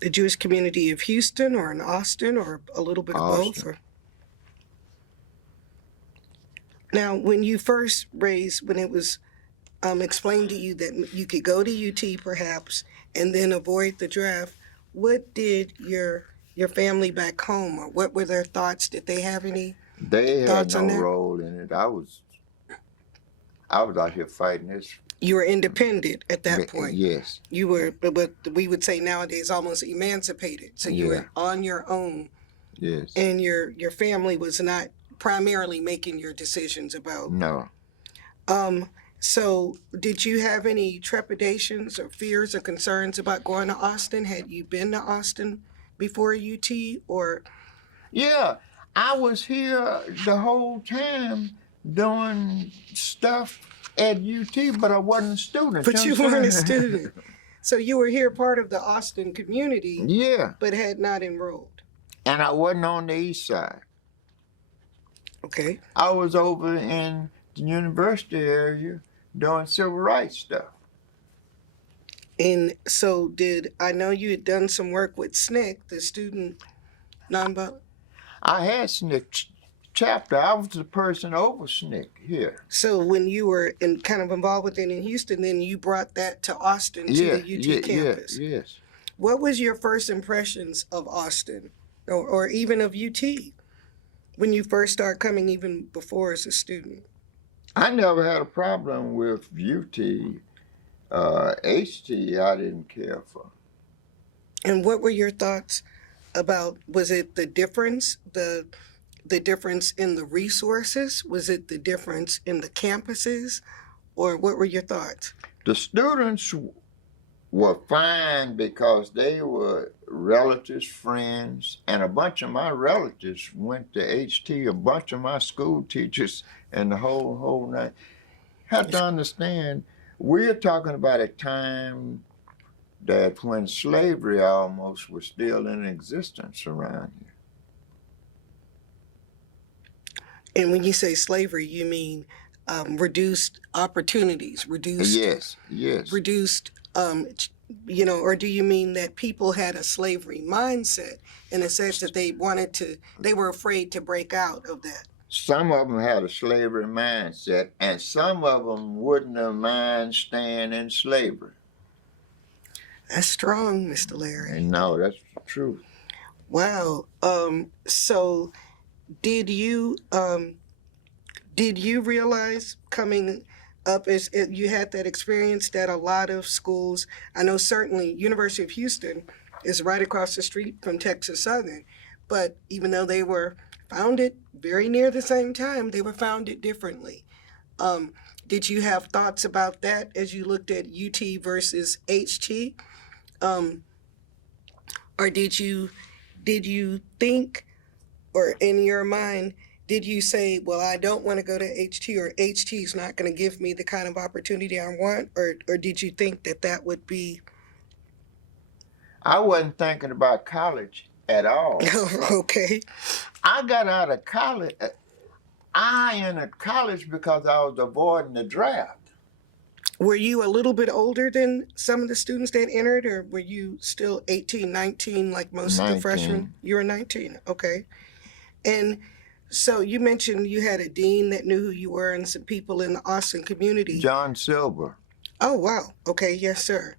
The Jewish community of Houston or in Austin or a little bit of both? Or? Now, when you first when it was explained to you that you could go to UT perhaps and then avoid the draft, what did your family back home, or what were their thoughts? Did they have any They had thoughts no on that? role in it. I was out here fighting this. You were independent at that point. Yes. You were, but we would say nowadays, almost emancipated. So you were on your own. Yes. And your family was not primarily making your decisions about. No. So did you have any trepidations or fears or concerns about going to Austin? Had you been to Austin before UT or? Yeah, I was here the whole time doing stuff at UT, but I wasn't a student. But you weren't a student. So you were here part of the Austin community. Yeah. But had not enrolled. And I wasn't on the east side. Okay. I was over in the university area doing civil rights stuff. And so I know you had done some work with SNCC, the Student Nonviolent? I had SNCC chapter. I was the person over SNCC here. So when you were kind of involved with it in Houston, then you brought that to Austin, to the UT campus. Yes. What was your first impressions of Austin or even of UT when you first started coming, even before as a student? I never had a problem with UT. HT, I didn't care for. And what were your thoughts about, was it the difference, the difference in the resources? Was it the difference in the campuses? Or what were your thoughts? The students were fine because they were relatives, friends, and a bunch of my relatives went to HT, a bunch of my school teachers, and the whole night. You have to understand, we're talking about a time that when slavery almost was still in existence around here. And when you say slavery, you mean reduced opportunities, Yes, yes. reduced, or do you mean that people had a slavery mindset in the sense that they were afraid to break out of that? Some of them had a slavery mindset, and some of them wouldn't have mind staying in slavery. That's strong, Mr. Larry. And no, that's the truth. Wow. So did you realize coming up as you had that experience that a lot of schools, I know certainly University of Houston is right across the street from Texas Southern, but even though they were founded very near the same time, they were founded differently. Did you have thoughts about that as you looked at UT versus HT? Or did you think, or in your mind, did you say, well, I don't want to go to HT, or HT is not going to give me the kind of opportunity I want? Or did you think that would be? I wasn't thinking about college at all. Okay. I got out of college. I entered college because I was avoiding the draft. Were you a little bit older than some of the students that entered, or were you still 18, 19 like most 19. of the freshmen? You were 19, okay. And so you mentioned you had a dean that knew who you were and some people in the Austin community. John Silver. Oh, wow. Okay, yes, sir.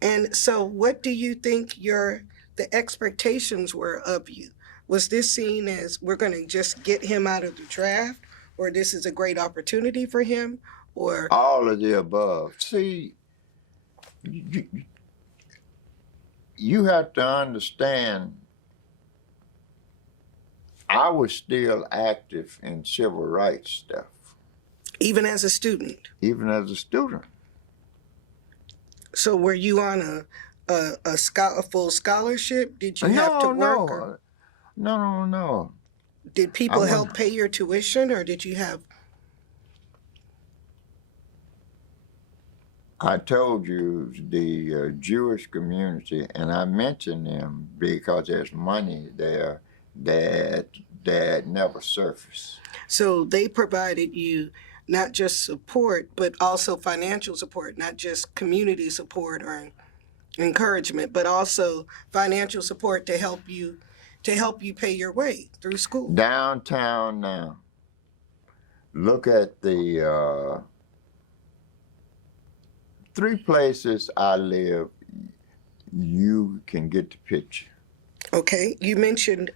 And so what do you think the expectations were of you? Was this seen as we're going to just get him out of the draft, or this is a great opportunity for him, or? All of the above. See, you have to understand, I was still active in civil rights stuff. Even as a student? Even as a student. So were you on a full scholarship? Did you have to work? No. Did people help pay your tuition, or did you have? I told you the Jewish community, and I mentioned them because there's money there that never surfaced. So they provided you not just support, but also financial support, not just community support or encouragement, but also financial support to help you pay your way through school. Downtown now. Look at the 3 places I live. You can get the picture. Okay, you mentioned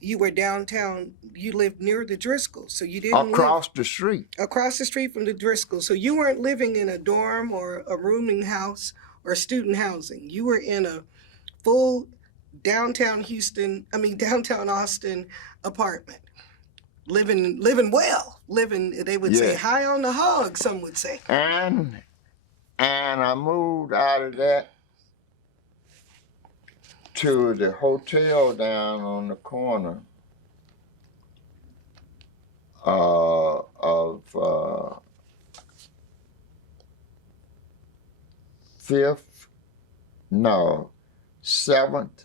you were downtown. You lived near the Driscolls, so you didn't across the street. Across the street from the Driscolls, so you weren't living in a dorm or a rooming house or student housing. You were in a full downtown Austin apartment, living well, they would say high on the hog. Some would say. And I moved out of that to the hotel down on the corner of 7th.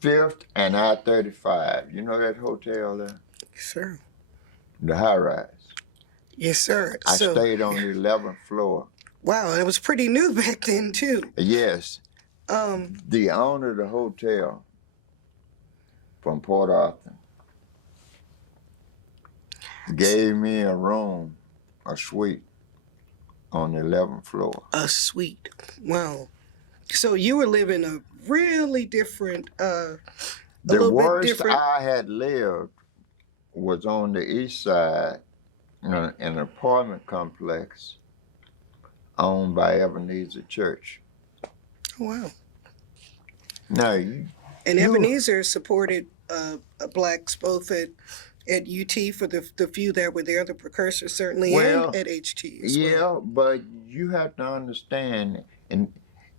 5th and I-35. You know that hotel there? Yes, sir. The high rise. Yes, sir. I stayed on the 11th floor. Wow, it was pretty new back then too. Yes. The owner of the hotel from Port Arthur gave me a room, a suite on the 11th floor. A suite. Wow. So you were living a really different, the worst I had lived was on the east side in an apartment complex owned by Ebenezer Church. Oh, wow. Now, Ebenezer supported blacks both at UT for the few that were there, the precursors certainly, and at HT as well. Yeah, but you have to understand, and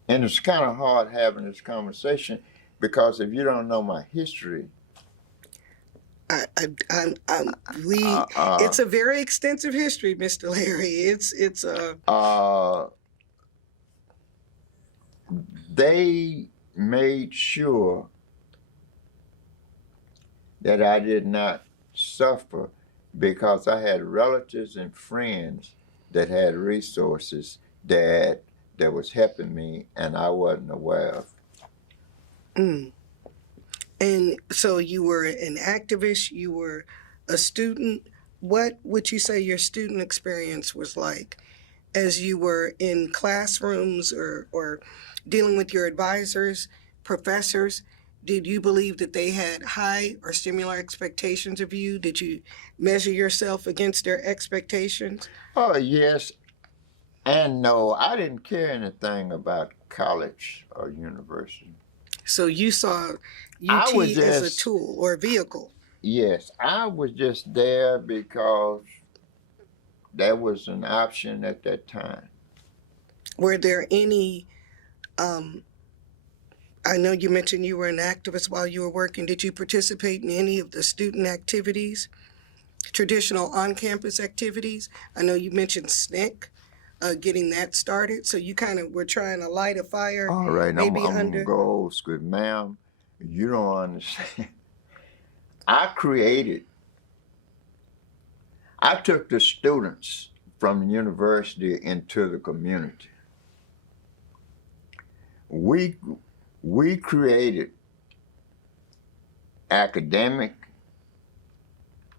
it's kind of hard having this conversation because if you don't know my history, it's a very extensive history, Mr. Larry. They made sure that I did not suffer because I had relatives and friends that had resources that was helping me and I wasn't aware of. Mm. And so you were an activist, you were a student. What would you say your student experience was like as you were in classrooms or dealing with your advisors, professors? Did you believe that they had high or similar expectations of you? Did you measure yourself against their expectations? Oh, yes and no. I didn't care anything about college or university. So you saw I was UT as a just, tool or a vehicle. yes, I was just there because that was an option at that time. Were there any, um, I know you mentioned you were an activist while you were working. Did you participate in any of the student activities, traditional on campus activities? I know you mentioned SNCC, getting that started. So you kind of were trying to light a fire, All right, maybe I'm gonna under. go old school, ma'am. You don't understand. I created. I took the students from the university into the community. We we created academic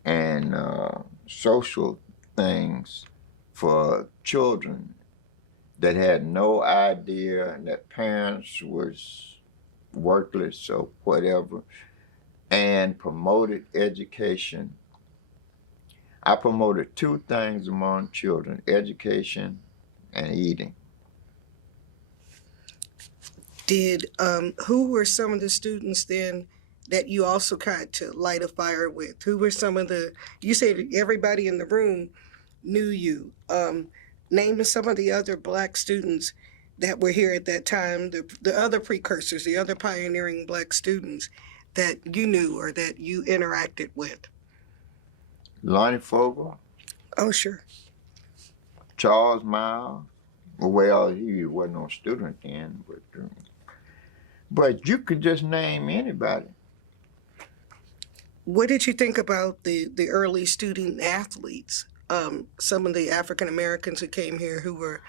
and social things for children that had no idea and that parents was worthless or whatever, and promoted education. I promoted two things among children: education and eating. Did who were some of the students then that you also tried to light a fire with? Who were some of the? You said everybody in the room knew you. Name some of the other Black students that were here at that time. The other precursors, the other pioneering Black students that you knew or that you interacted with. Lonnie Fogle, Oh, sure. Charles Miles. Well, he wasn't no student then, but you could just name anybody. What did you think about the early student athletes? Some of the African Americans who came here who were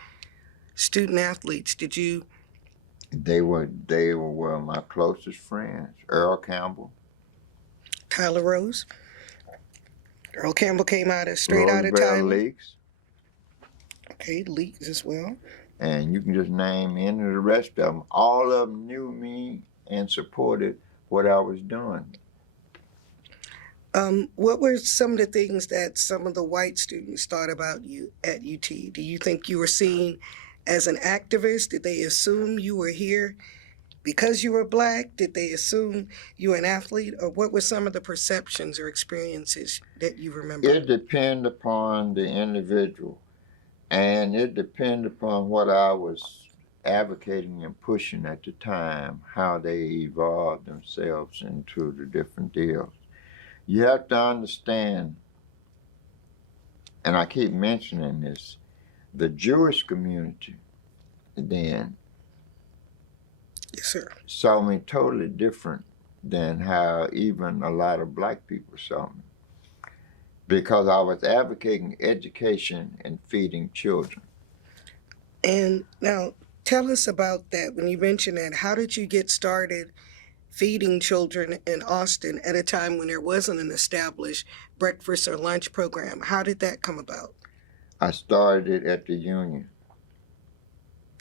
student athletes. Did you? They were my closest friends. Earl Campbell, Tyler Rose. Earl Campbell came out of straight out of Roosevelt Tyler. Leaks, Okay, Leaks as well. and you can just name any of the rest of them. All of them knew me and supported what I was doing. What were some of the things that some of the white students thought about you at UT? Do you think you were seen as an activist? Did they assume you were here because you were Black? Did they assume you were an athlete? Or what were some of the perceptions or experiences that you remember? It depended upon the individual, and it depended upon what I was advocating and pushing at the time, how they evolved themselves into the different deals. You have to understand, and I keep mentioning this, the Jewish community then Yes, sir. saw me totally different than how even a lot of Black people saw me, because I was advocating education and feeding children. And now tell us about that. When you mentioned that, how did you get started feeding children in Austin at a time when there wasn't an established breakfast or lunch program? How did that come about? I started it at the Union,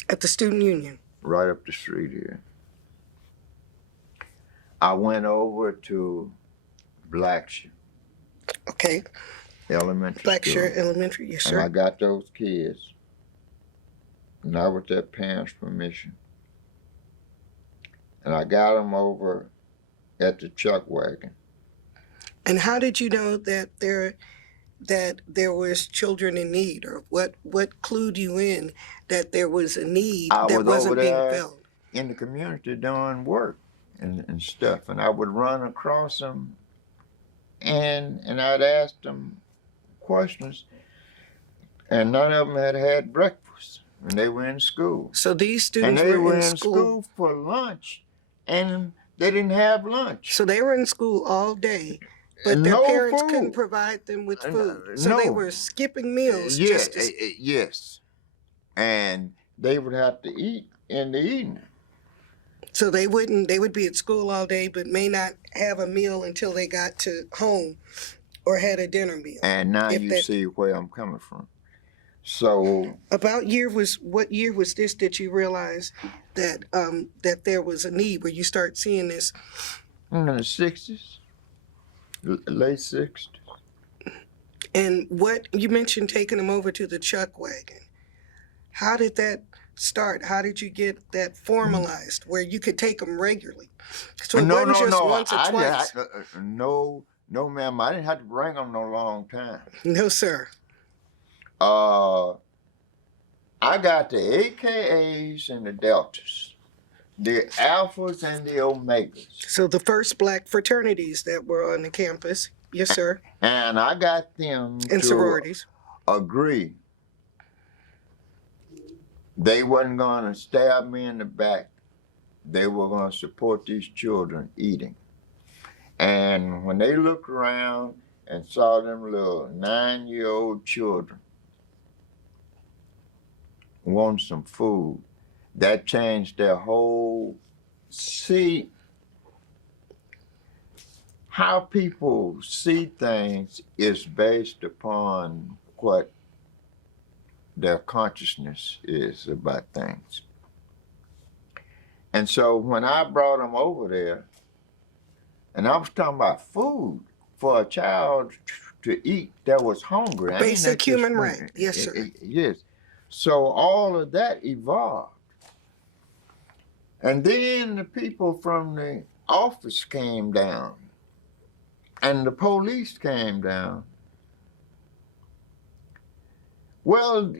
At the student union. right up the street here. I went over to Blackshear Okay. Elementary Blackshear School, Elementary, yes, and I sir. got those kids, not with their parents' permission. And I got them over at the chuck wagon. And how did you know that there was children in need, or what clued you in that there was a need I that was over wasn't being there filled? in the community doing work and stuff, and I would run across them, and I'd ask them questions, and none of them had had breakfast, and they were in school. So these And students they were were in in school. school for lunch, and They didn't have lunch. So they were in school all day, but their No parents food. couldn't provide them with food. So they No. were skipping meals Yeah, just to... yes. And they would have to eat in the evening. So they would be at school all day, but may not have a meal until they got to home or had a dinner meal. And now If you that- see where I'm coming from. So What year was this that you realized that that there was a need where you start seeing this? in the 60s, late 60s. And what you mentioned taking them over to the chuck wagon. How did that start? How did you get that formalized where you could take them regularly? So it wasn't just once or twice. No, ma'am. I didn't have to bring them no long time. No, sir. I got the AKAs and the Deltas, the Alphas and the Omegas. So the first black fraternities that were on the campus. Yes, sir. And I got them And to sororities. agree they wasn't going to stab me in the back. They were going to support these children eating. And when they looked around and saw them little 9-year-old children wanting some food, that changed their whole... See, how people see things is based upon what their consciousness is about things. And so when I brought them over there, and I was talking about food for a child to eat that was hungry. Basic human right. Yes, sir. Yes. So all of that evolved. And then the people from the office came down, and the police came down. Well,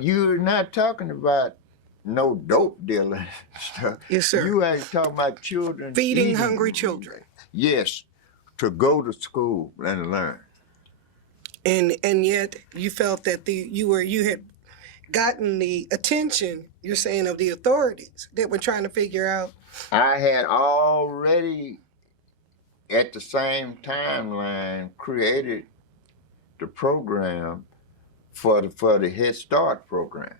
you're not talking about no dope dealing stuff. Yes, sir. You ain't talking about children Feeding eating. hungry children. Yes, to go to school and learn. And yet you felt that you had gotten the attention, you're saying, of the authorities that were trying to figure out. I had already, at the same timeline, created the program for the Head Start program.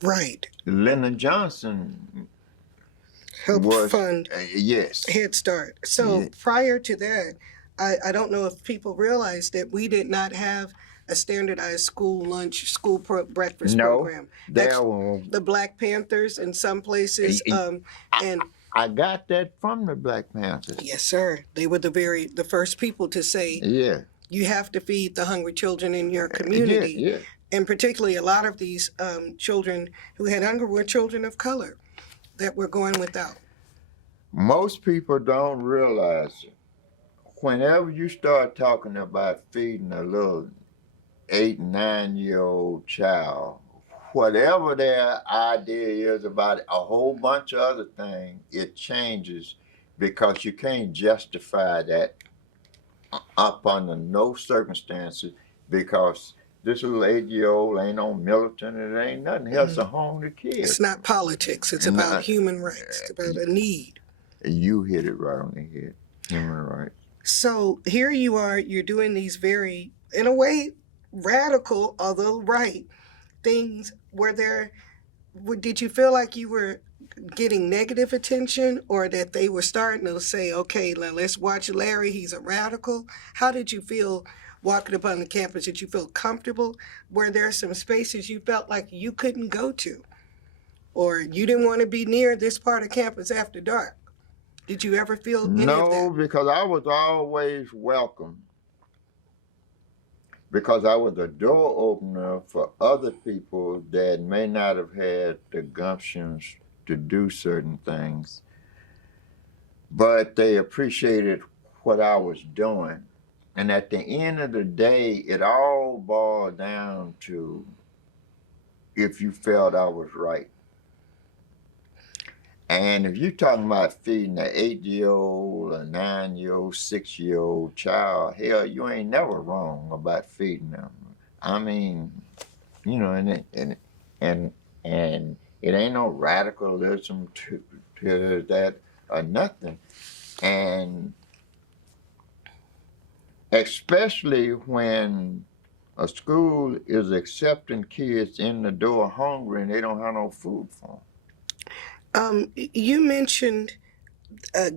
Right. Lyndon Johnson Helped fund yes. Head Start. So Yeah. prior to that, I don't know if people realize that we did not have a standardized school lunch, breakfast program. There were, The Black Panthers in some places, and I got that from the Black Panthers. yes, sir, they were the first people to say, Yeah. you have to feed the hungry children in your community. Yeah. And particularly a lot of these children who had hunger were children of color that were going without. Most people don't realize it. Whenever you start talking about feeding a little 8, 9-year-old child, whatever their idea is about a whole bunch of other things, it changes because you can't justify that up under no circumstances because this little 8-year-old ain't on militant, it ain't nothing else to home the kids. It's not politics, it's about human rights, it's about a need. You hit it right on the head, human rights. So here you are, you're doing these very, in a way, radical, although right, things. Did you feel like you were getting negative attention, or that they were starting to say, okay, let's watch Larry, he's a radical? How did you feel walking upon the campus? Did you feel comfortable? Were there some spaces you felt like you couldn't go to, or you didn't want to be near this part of campus after dark? Did you ever feel any of that? No, because I was always welcome. Because I was a door opener for other people that may not have had the gumptions to do certain things. But they appreciated what I was doing. And at the end of the day, it all boiled down to if you felt I was right. And if you're talking about feeding an 8-year-old, a 9-year-old, 6-year-old child, hell, you ain't never wrong about feeding them. I mean, you know, and it ain't no radicalism to that. or nothing. And especially when a school is accepting kids in the door hungry and they don't have no food for them. You mentioned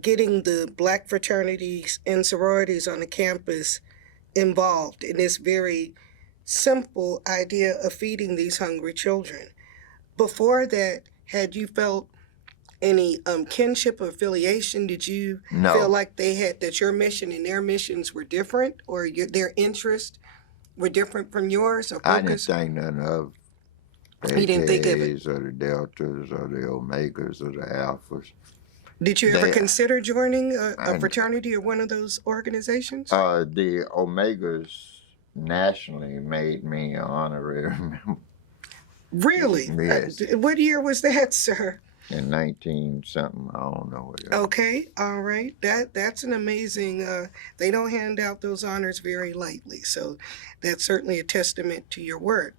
getting the black fraternities and sororities on the campus involved in this very simple idea of feeding these hungry children. Before that, had you felt any kinship or affiliation? Did you feel No, like they had that your mission and their missions were different, or their interests were different from yours, or I didn't focus? think none of the You didn't think of it. AKAs or the Deltas or the Omegas or the Alphas. Did you ever They, consider joining a I, fraternity or one of those organizations? the Omegas nationally made me an honorary member. Really? Yes, What year was that, sir? in 19 something, I don't know what it was. Okay, all right. That's an amazing. They don't hand out those honors very lightly, so that's certainly a testament to your work.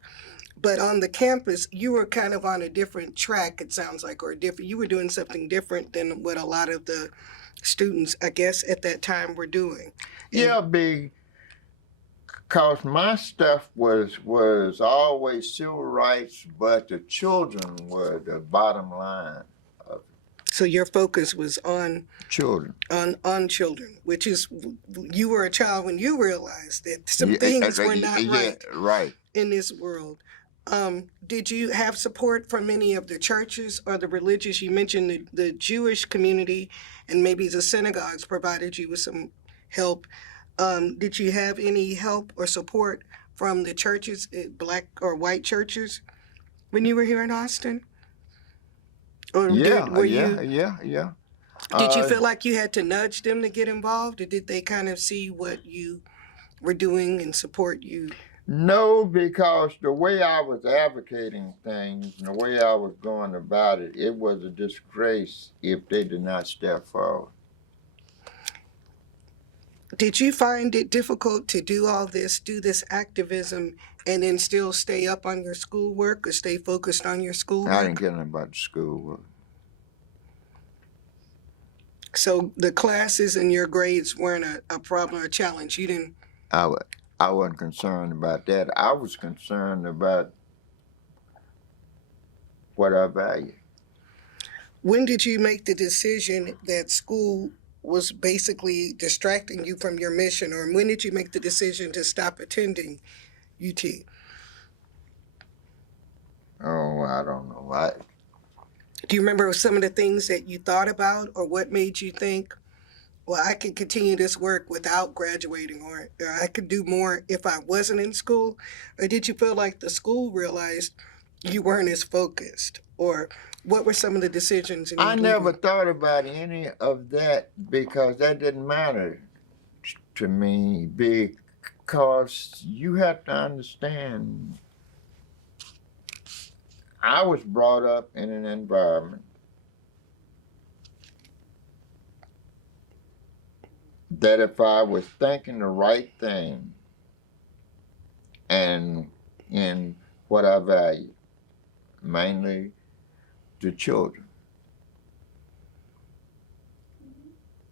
But on the campus, you were kind of on a different track. It sounds like, or different. You were doing something different than what a lot of the students, I guess, at that time were doing. Yeah, because my stuff was always civil rights, but the children were the bottom line of So your focus was on children. children, which is you were a child when you realized that some things were not right Right. in this world. Did you have support from any of the churches or the religious? You mentioned the Jewish community and maybe the synagogues provided you with some help. Did you have any help or support from the churches, black or white churches, when you were here in Austin? Or Yeah, were yeah, you? yeah, yeah. Did you feel like you had to nudge them to get involved, or did they kind of see what you were doing and support you? No, because the way I was advocating things and the way I was going about it, it was a disgrace if they did not step forward. Did you find it difficult to do all this, do this activism, and then still stay up on your schoolwork or stay focused on your I schoolwork? didn't care nothing about the schoolwork. So the classes and your grades weren't a problem or a challenge. You didn't. I wasn't concerned about that. I was concerned about what I value. When did you make the decision that school was basically distracting you from your mission, or when did you make the decision to stop attending UT? Oh, I don't know. Do you remember some of the things that you thought about, or what made you think, well, I can continue this work without graduating, or I could do more if I wasn't in school? Or did you feel like the school realized you weren't as focused? Or what were some of the decisions? I never thought about any of that because that didn't matter to me, because you have to understand, I was brought up in an environment that if I was thinking the right thing and in what I value, mainly the children,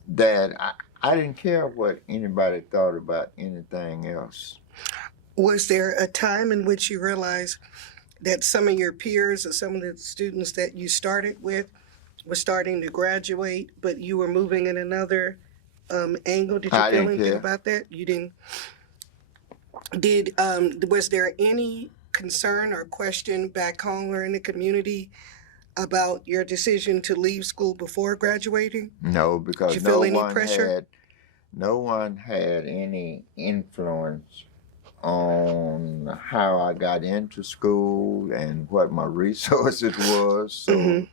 that I didn't care what anybody thought about anything else. Was there a time in which you realized that some of your peers or some of the students that you started with were starting to graduate, but you were moving in another angle? Did you I feel didn't anything care. about that? You didn't. Was there any concern or question back home or in the community about your decision to leave school before graduating? No, Did because you feel any pressure? no one had any influence on how I got into school and what my resources was. So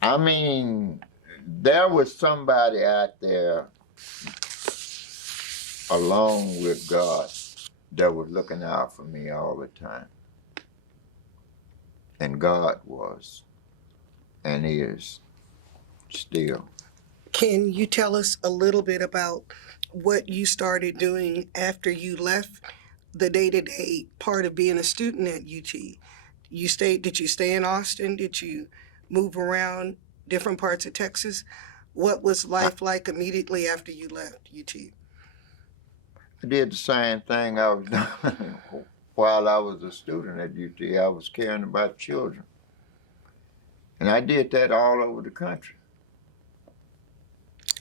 I mean, there was somebody out there along with God that was looking out for me all the time. And God was and is still. Can you tell us a little bit about what you started doing after you left the day-to-day part of being a student at UT? Did you stay in Austin? Did you move around different parts of Texas. What was life like immediately after you left UT? I did the same thing I was doing while I was a student at UT. I was caring about children. And I did that all over the country.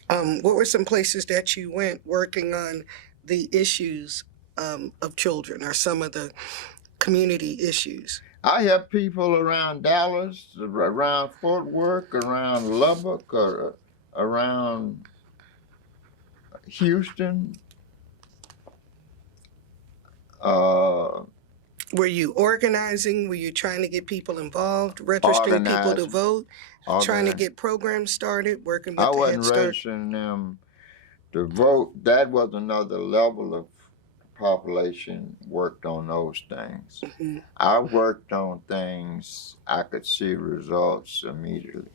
What were some places that you went working on the issues of children or some of the community issues? I helped people around Dallas, around Fort Worth, around Lubbock, or around Houston. Were you organizing? Were you trying to get people involved, registering people to vote, trying to get programs started, working with I the Head wasn't Start? registering them to vote. That was another level of population worked on those things. Mm-hmm. I worked on things I could see results immediately.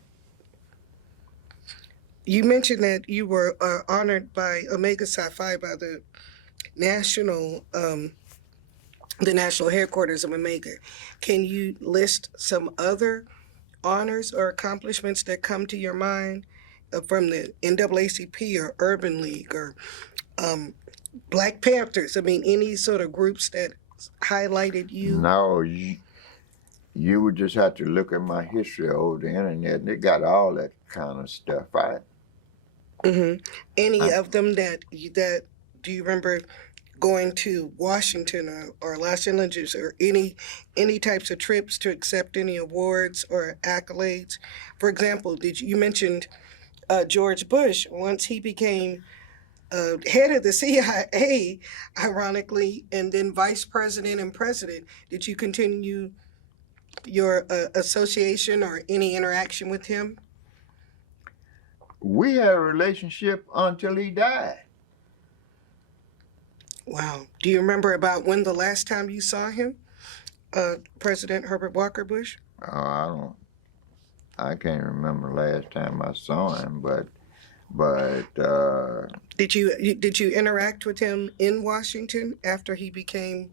You mentioned that you were honored by Omega Psi Phi by the national headquarters of Omega. Can you list some other honors or accomplishments that come to your mind from the NAACP or Urban League or Black Panthers? I mean, any sort of groups that highlighted you? No, you would just have to look at my history over the internet, and it got all that kind of stuff out. Mm-hmm. Any of them that do you remember going to Washington or Los Angeles or any types of trips to accept any awards or accolades? For example, you mentioned George Bush once he became head of the CIA, ironically, and then vice president and president. Did you continue your association or any interaction with him? We had a relationship until he died. Wow. Do you remember about when the last time you saw him, President Herbert Walker Bush? Oh, I can't remember last time I saw him, but did you interact with him in Washington after he became?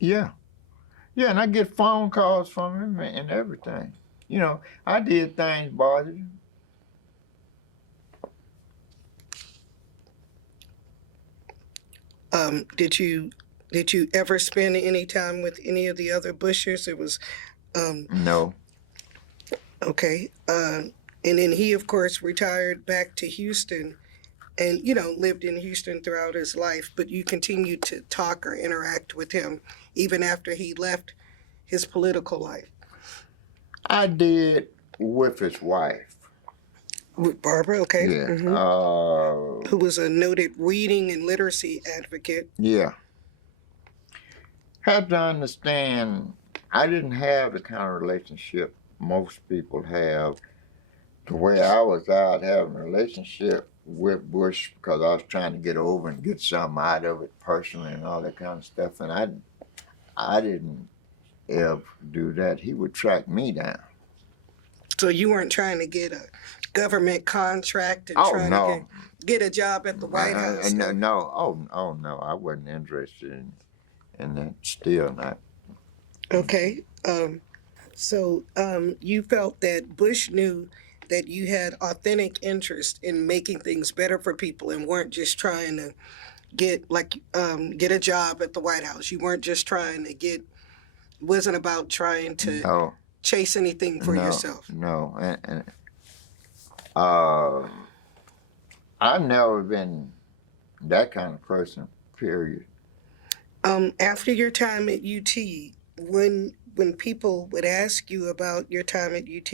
Yeah, and I get phone calls from him and everything. You know, I did things bother him. Did you ever spend any time with any of the other Bushers? It was No. Okay. And then he, of course, retired back to Houston and, lived in Houston throughout his life. But you continued to talk or interact with him even after he left his political life. I did with his wife. With Barbara, okay. Yeah. Mm-hmm. Who was a noted reading and literacy advocate. Yeah. Had to understand, I didn't have the kind of relationship most people have, to where I was out having a relationship with Bush because I was trying to get over and get something out of it personally and all that kind of stuff. And I didn't ever do that. He would track me down. So you weren't trying to get a government contract and trying to get a job at the White House? No. Oh, no. I wasn't interested in that. Still not. Okay. So you felt that Bush knew that you had authentic interest in making things better for people and weren't just trying to get a job at the White House. You weren't just trying to wasn't about trying to chase anything for yourself. No. And I've never been that kind of person, period. After your time at UT, when people would ask you about your time at UT,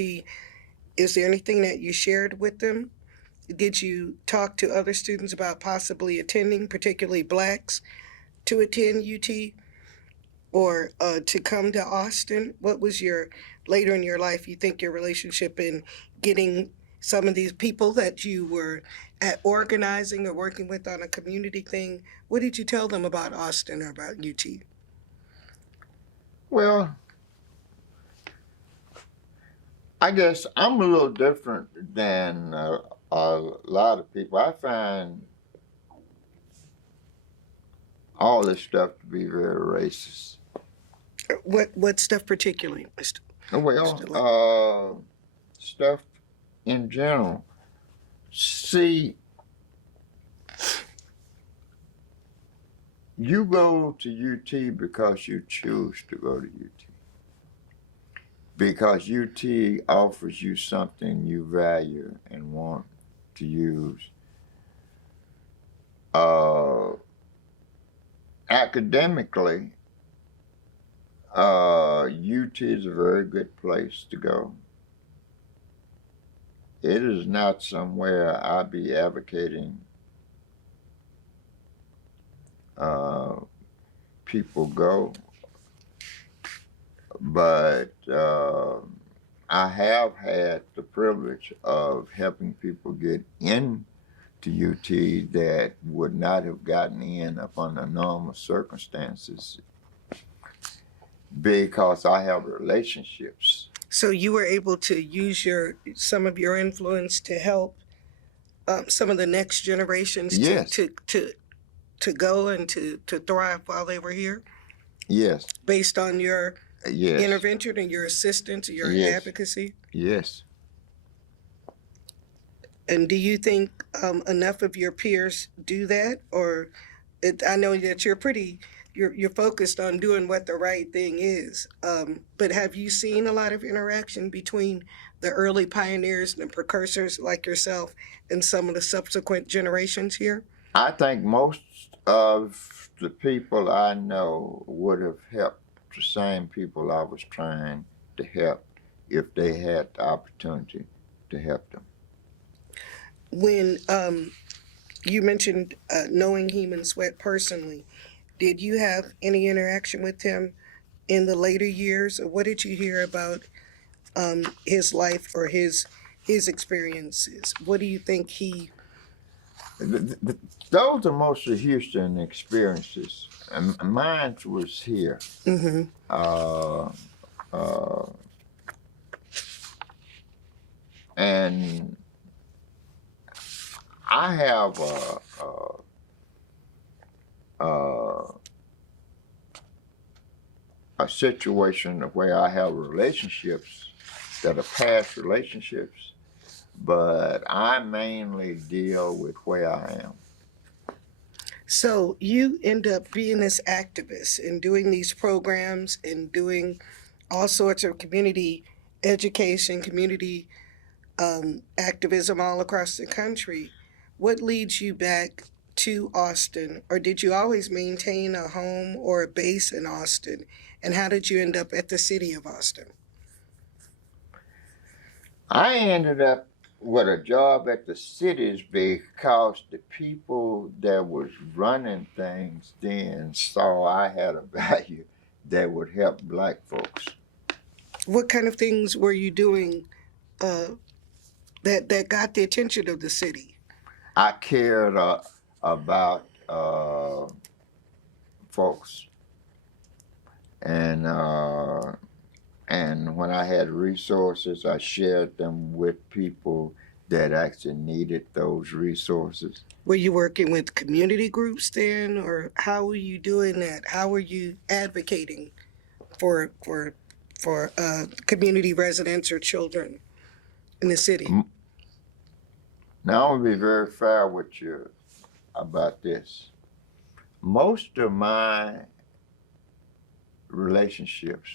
is there anything that you shared with them? Did you talk to other students about possibly attending, particularly blacks, to attend UT or to come to Austin? What was later in your life, you think your relationship in getting some of these people that you were organizing or working with on a community thing, what did you tell them about Austin or about UT? Well, I guess I'm a little different than a lot of people. I find all this stuff to be very racist. What stuff particularly, Mr.? Well, stuff in general. See, you go to UT because you choose to go to UT. Because UT offers you something you value and want to use. Academically, UT is a very good place to go. It is not somewhere I'd be advocating people go, but I have had the privilege of helping people get into UT that would not have gotten in up under normal circumstances because I have relationships. So you were able to use some of your influence to help some of the next generations Yes. to go and to thrive while they were here, Yes. based on your Yes. intervention and your assistance, your Yes. advocacy. Yes. And do you think enough of your peers do that, or I know that you're focused on doing what the right thing is, but have you seen a lot of interaction between the early pioneers and the precursors like yourself and some of the subsequent generations here? I think most of the people I know would have helped the same people I was trying to help if they had the opportunity to help them. When you mentioned knowing Heman Sweat personally, did you have any interaction with him in the later years, or what did you hear about his life or his experiences? What do you think he? Those are mostly Houston experiences. And mine was here. Mm-hmm. And I have a situation where I have relationships that are past relationships, but I mainly deal with where I am. So you end up being this activist and doing these programs and doing all sorts of community education, community activism all across the country. What leads you back to Austin, or did you always maintain a home or a base in Austin? And how did you end up at the city of Austin? I ended up with a job at the cities because the people that was running things then saw I had a value that would help black folks. What kind of things were you doing that got the attention of the city? I cared about folks, and when I had resources, I shared them with people that actually needed those resources. Were you working with community groups then, or how were you doing that? How were you advocating for community residents or children in the city? Now, I'm going to be very fair with you about this. Most of my relationships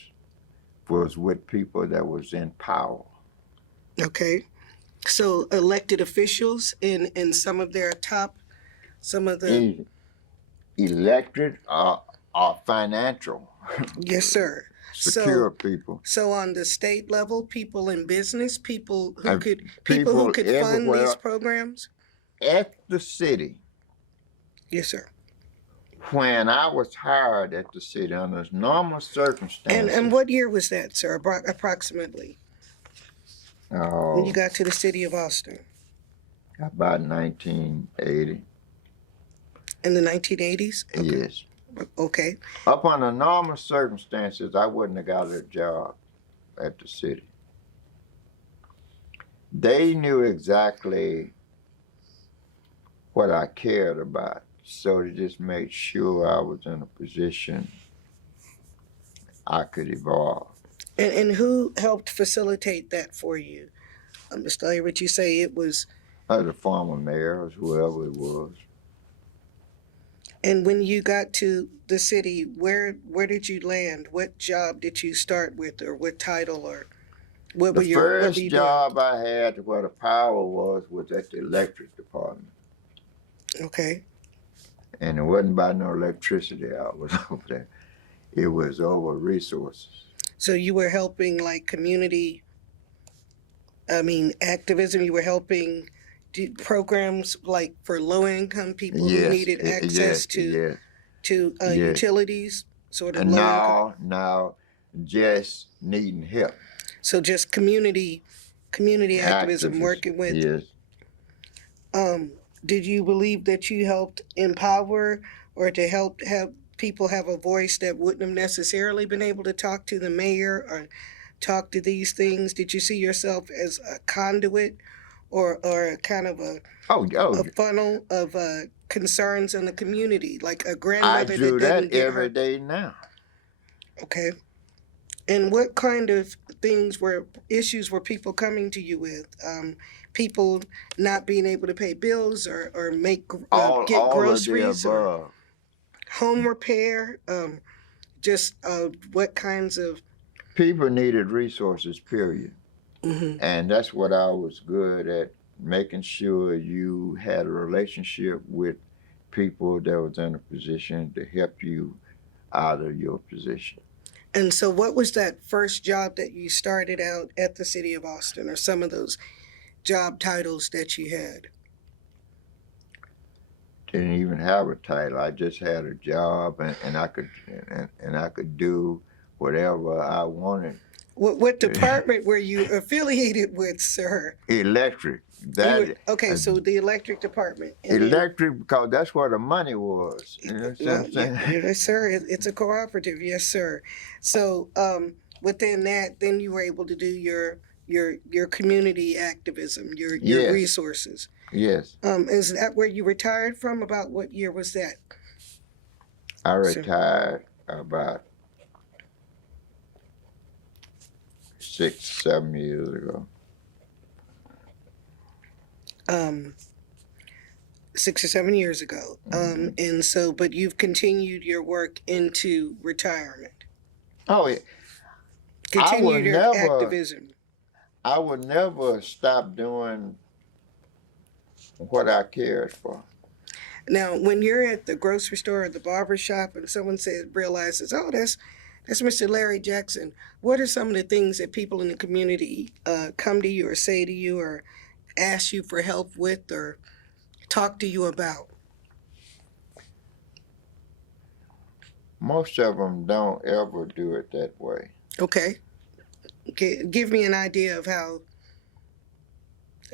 was with people that was in power. Okay. So elected officials in some of their top, some of the... Elected or financial. Yes, sir. Secure people. So on the state level, people in business, people who could people fund these programs? At the city. Yes, sir. When I was hired at the city under normal circumstances. And what year was that, sir, approximately? When you got to the city of Austin? About 1980. In the 1980s? Okay. Yes. Okay. Up under normal circumstances, I wouldn't have got a job at the city. They knew exactly what I cared about, so they just made sure I was in a position I could evolve. And who helped facilitate that for you? Mr. Larry, would you say it was? The former mayor, or whoever it was. And when you got to the city, where did you land? What job did you start with, or what title, or what The were first you job I had where the power was at the electric department. doing? Okay. And it wasn't by no electricity I was over there. It was over resources. So you were helping like activism. You were helping do programs like for low income people who Yes, needed access yes, to yes. utilities, sort of And low income. now, just needing help. So just community activism, Activists, working with. yes. Did you believe that you helped empower or to help have people have a voice that wouldn't have necessarily been able to talk to the mayor or talk to these things? Did you see yourself as a conduit or a kind of a funnel of concerns in the community, like a I grandmother do that doesn't that get every her? day now. Okay. And what kind of issues were people coming to you with? People not being able to pay bills or get All of the groceries or above. home repair. Just what kinds of. People needed resources, period. Hmm. And that's what I was good at, making sure you had a relationship with people that was in a position to help you out of your position. And so, what was that first job that you started out at the city of Austin, or some of those job titles that you had? Didn't even have a title. I just had a job, and I could do whatever I wanted. What department were you affiliated with, sir? Electric. Okay, so the electric department. Electric, because that's where the money was. You know what I'm saying? Yes, sir. It's a cooperative. Yes, sir. So within that, then you were able to do your community activism, your Yes. resources. Yes. Is that where you retired from? About what year was that? I retired about 6-7 years ago. 6 or 7 years ago. And so, but you've continued your work into retirement. Oh, yeah. Continued your activism. I would never stop doing what I cared for. Now, when you're at the grocery store or the barber shop and someone realizes, oh, that's Mr. Larry Jackson, what are some of the things that people in the community come to you or say to you or ask you for help with or talk to you about? Most of them don't ever do it that way. Okay. Give me an idea of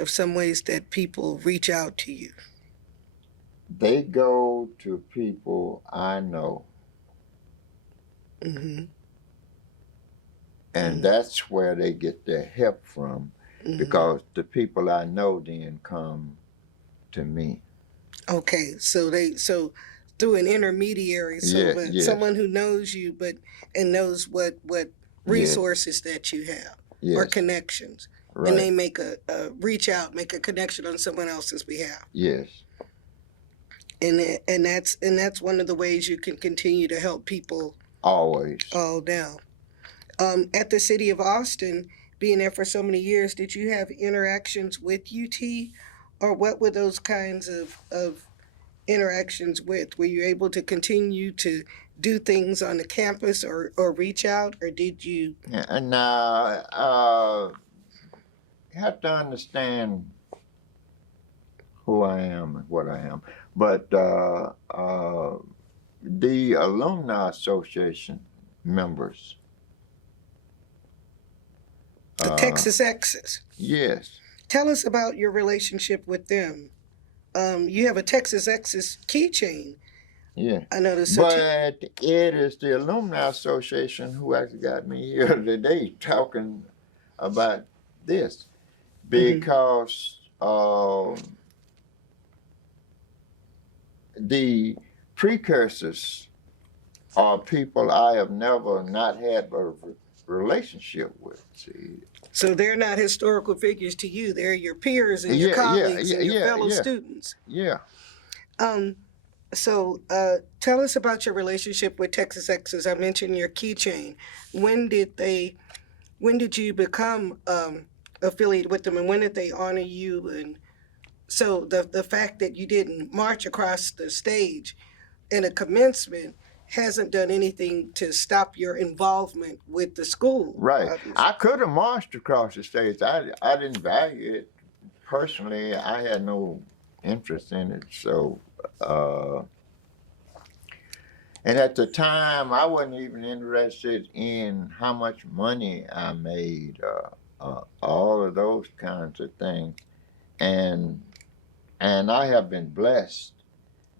some ways that people reach out to you. They go to people I know. Mm-hmm. And that's where they get their help from, because the people I know then come to me. Okay, so through an intermediary, Yes. someone who knows you and knows what resources that you have or connections, Right. and they make a reach out, make a connection on someone else's behalf. Yes. And that's one of the ways you can continue to help people. Always. All down. At the city of Austin, being there for so many years, did you have interactions with UT, or what were those kinds of interactions with? Were you able to continue to do things on the campus or reach out, or did you? And you have to understand who I am and what I am. But the Alumni Association members. The Texas Exes. Yes. Tell us about your relationship with them. You have a Texas Exes keychain. Yeah. I noticed. But it is the Alumni Association who actually got me here today talking about this, because the precursors are people I have never not had but relationship with. See, So they're not historical figures to you. They're your peers and your colleagues and your fellow students. yeah. Um, so tell us about your relationship with Texas X. As I mentioned, your keychain. When did you become affiliated with them, and when did they honor you? And so the fact that you didn't march across the stage in a commencement hasn't done anything to stop your involvement with the school. Right. Obviously. I could have marched across the stage. I didn't value it. Personally, I had no interest in it. So, and at the time, I wasn't even interested in how much money I made, all of those kinds of things. And I have been blessed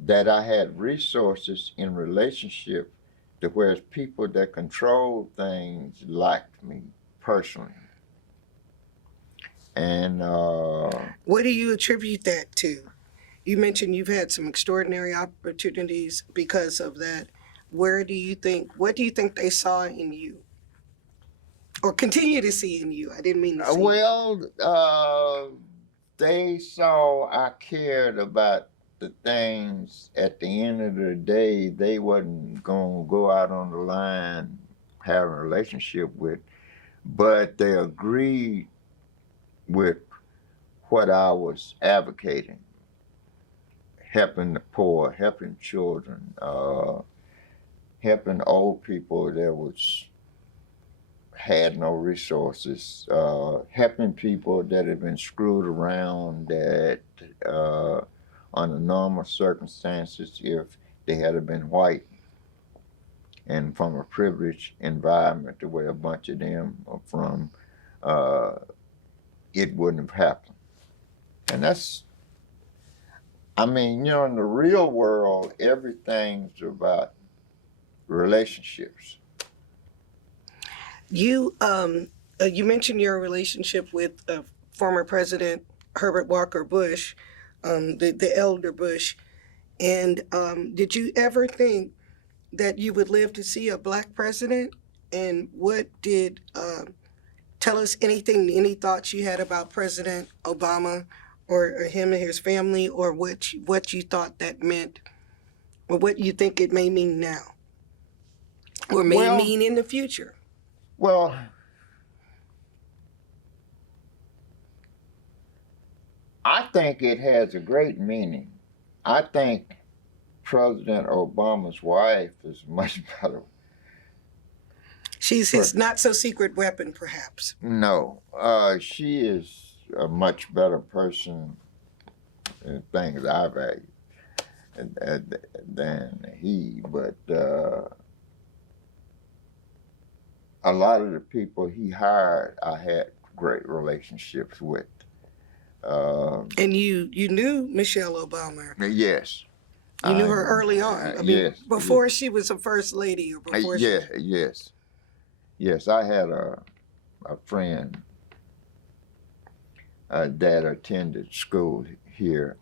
that I had resources in relationship to where people that control things liked me personally. And what do you attribute that to? You mentioned you've had some extraordinary opportunities because of that. What do you think they saw in you? Or continue to see in you? I didn't mean to say. well, they saw I cared about the things. At the end of the day, they wasn't gonna go out on the line having a relationship with, but they agreed with what I was advocating, helping the poor, helping children, helping old people that had no resources, helping people that had been screwed around that under normal circumstances, if they had been white and from a privileged environment the way a bunch of them are from, it wouldn't have happened. And that's, I mean, in the real world, everything's about relationships. You mentioned your relationship with former President Herbert Walker Bush, the elder Bush, and did you ever think that you would live to see a black president? And what did tell us any thoughts you had about President Obama or him and his family, or what you thought that meant, or what you think it may mean now, or may mean in the future? Well, I think it has a great meaning. I think President Obama's wife is much better. She's his not-so-secret weapon, perhaps. No, she is a much better person in things I value than he. But a lot of the people he hired, I had great relationships with. And you knew Michelle Obama. Yes. You knew her early on. I mean, yes. Before she was a first lady, or before she... Yes. I had a friend that attended school here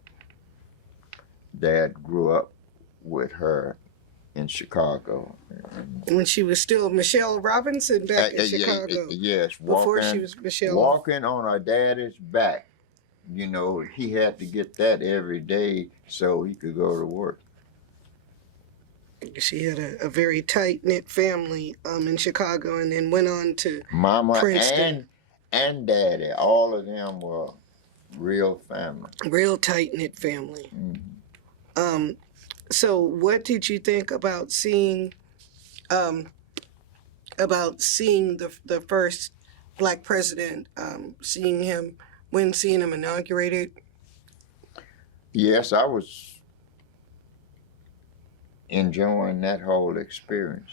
that grew up with her in Chicago. When she was still Michelle Robinson back in Chicago. Yes. Before she was Michelle. Walking on her daddy's back. He had to get that every day so he could go to work. She had a very tight-knit family in Chicago, and then went on to Mama Princeton. and daddy, all of them were real family. Real tight-knit family. Mm-hmm. So what did you think about seeing the first black president, seeing him inaugurated? Yes, I was enjoying that whole experience.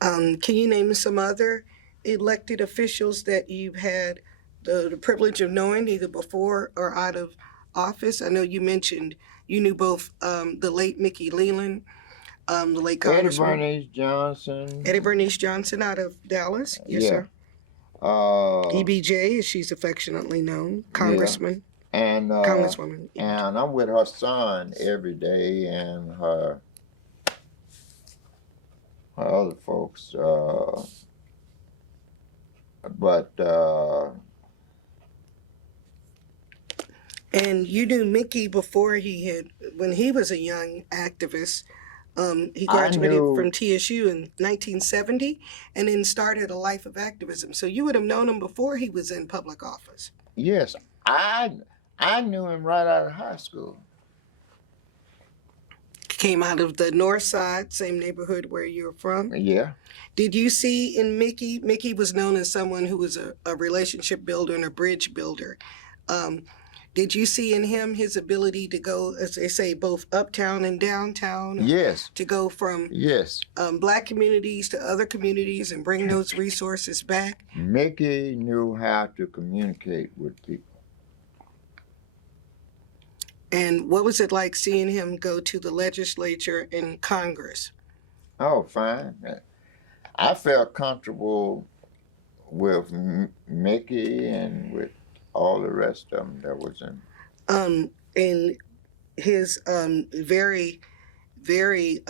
Can you name some other elected officials that you've had the privilege of knowing, either before or out of office? I know you mentioned you knew both the late Mickey Leland, the late Congressman Eddie Bernice Johnson out of Dallas. Yes, sir. EBJ, as she's affectionately known, Congressman. And Congresswoman. And I'm with her son every day, and her other folks. But And you knew Mickey before when he was a young activist. He I graduated knew, from TSU in 1970 and then started a life of activism. So you would have known him before he was in public office. yes, I knew him right out of high school. Came out of the north side, same neighborhood where you're from. Yeah. Did you see in Mickey was known as someone who was a relationship builder and a bridge builder. Did you see in him his ability to go, as they say, both uptown and downtown? Yes. To go from Yes. Black communities to other communities and bring those resources back? Mickey knew how to communicate with people. And what was it like seeing him go to the legislature and Congress? Oh, fine. I felt comfortable with Mickey and with all the rest of them that was in. In his very, very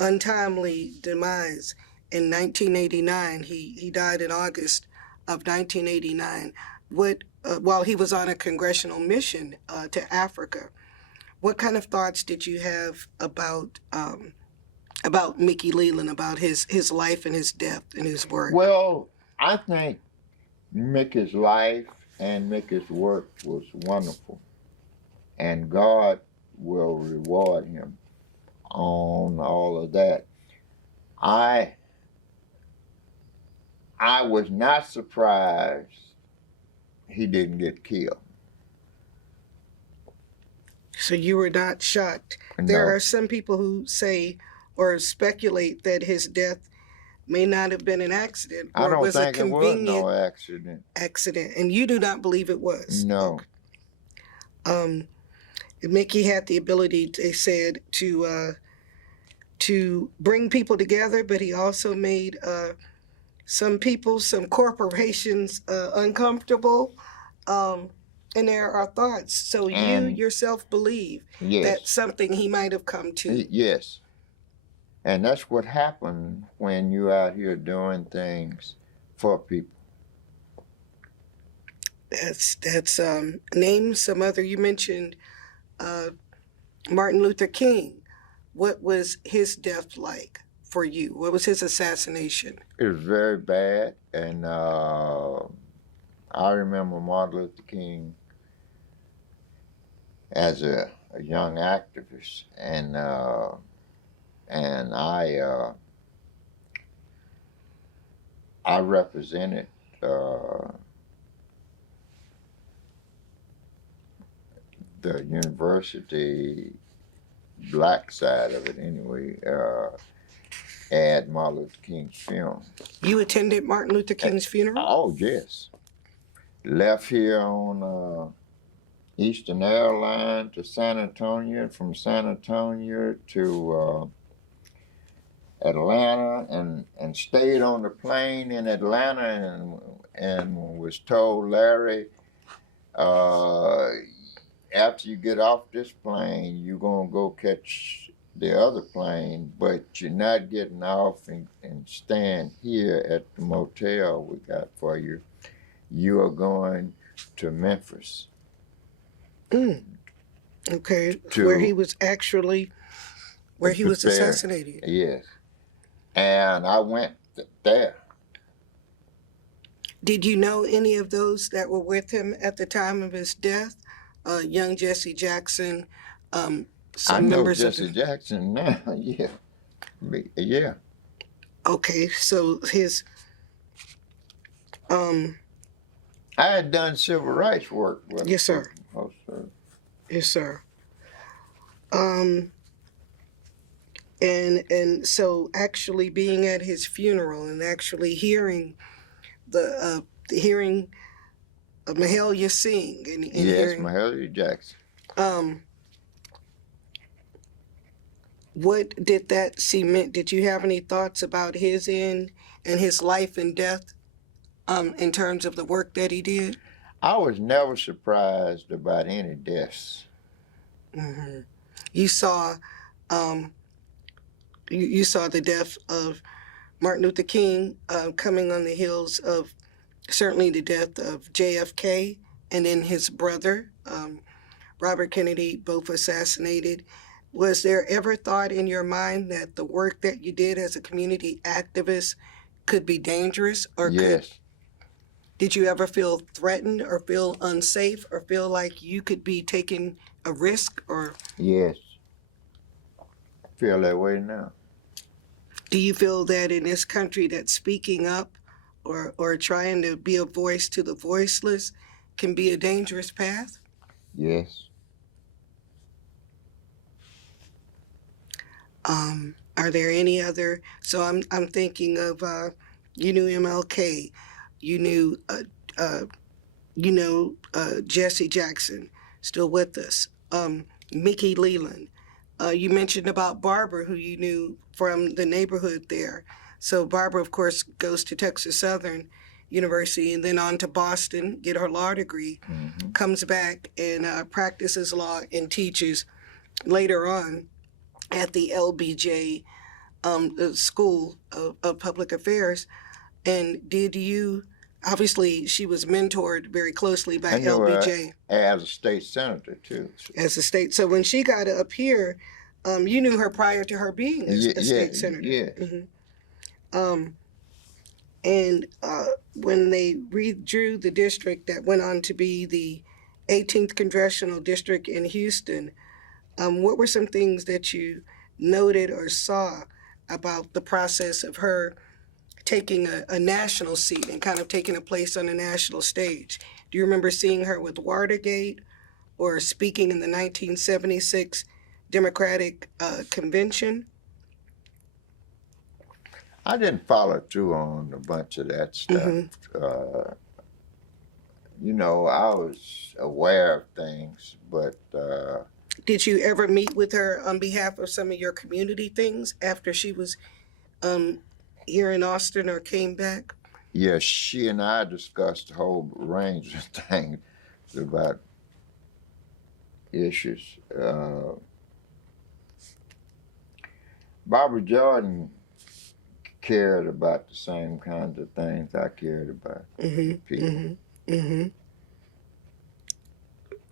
untimely demise in 1989, he died in August of 1989. While he was on a congressional mission to Africa, what kind of thoughts did you have about Mickey Leland, about his life and his death and his work? Well, I think Mickey's life and Mickey's work was wonderful, and God will reward him on all of that. I was not surprised he didn't get killed. So you were not shocked. No. There are some people who say or speculate that his death may not have been an accident, I or don't was a think it was convenient no accident. and you do not believe it was. No. Mickey had the ability, they said, to bring people together, but he also made some people, some corporations uncomfortable. And there are thoughts. So you yourself believe Yes. that's something he might have come to. Yes. And that's what happened when you're out here doing things for people. That's name some other. You mentioned Martin Luther King. What was his death like for you? What was his assassination? It was very bad, and I remember Martin Luther King as a young activist, and I represented the university black side of it anyway, at Martin Luther King's funeral. You attended Martin Luther King's funeral? Oh, yes. Left here on Eastern Airline to San Antonio, from San Antonio to Atlanta, and stayed on the plane in Atlanta, and was told, Larry, after you get off this plane, you're going to go catch the other plane, but you're not getting off and staying here at the motel we got for you. You are going to Memphis. Okay, where he was assassinated. Yes. And I went there. Did you know any of those that were with him at the time of his death? Young Jesse Jackson, some I know members Jesse of Jackson now, yeah. Yeah. Okay, so his I had done civil rights work with him. Yes, sir. Oh, sir. Yes, sir. And so actually being at his funeral and actually hearing hearing Mahalia sing and Yes, hearing, Mahalia Jackson. what did that cement? Did you have any thoughts about his end and his life and death in terms of the work that he did? I was never surprised about any deaths. You saw you saw the death of Martin Luther King coming on the heels of certainly the death of JFK and then his brother, Robert Kennedy, both assassinated. Was there ever thought in your mind that the work that you did as a community activist could be dangerous, or Yes. did you ever feel threatened or feel unsafe or feel like you could be taking a risk? Or Yes. I feel that way now. do you feel that in this country that speaking up or trying to be a voice to the voiceless can be a dangerous path? Yes. Are there any other? So I'm thinking of you knew MLK, you knew Jesse Jackson, still with us. Mickey Leland. You mentioned about Barbara, who you knew from the neighborhood there. So Barbara, of course, goes to Texas Southern University and then on to Boston, get her law degree, comes back and practices law and teaches later on at the LBJ the School of Public Affairs. And did you, obviously, she was mentored very closely by I knew LBJ her as a state senator, too. as a state. So when she got up here, you knew her prior to her being a state senator. Yes. And when they redrew the district that went on to be the 18th Congressional District in Houston, what were some things that you noted or saw about the process of her taking a national seat and kind of taking a place on the national stage? Do you remember seeing her with Watergate or speaking in the 1976 Democratic Convention? I didn't follow through on a bunch of that stuff. You know, I was aware of things, but Did you ever meet with her on behalf of some of your community things after she was here in Austin or came back? yeah, she and I discussed a whole range of things about issues. Barbara Jordan cared about the same kinds of things I cared about. People.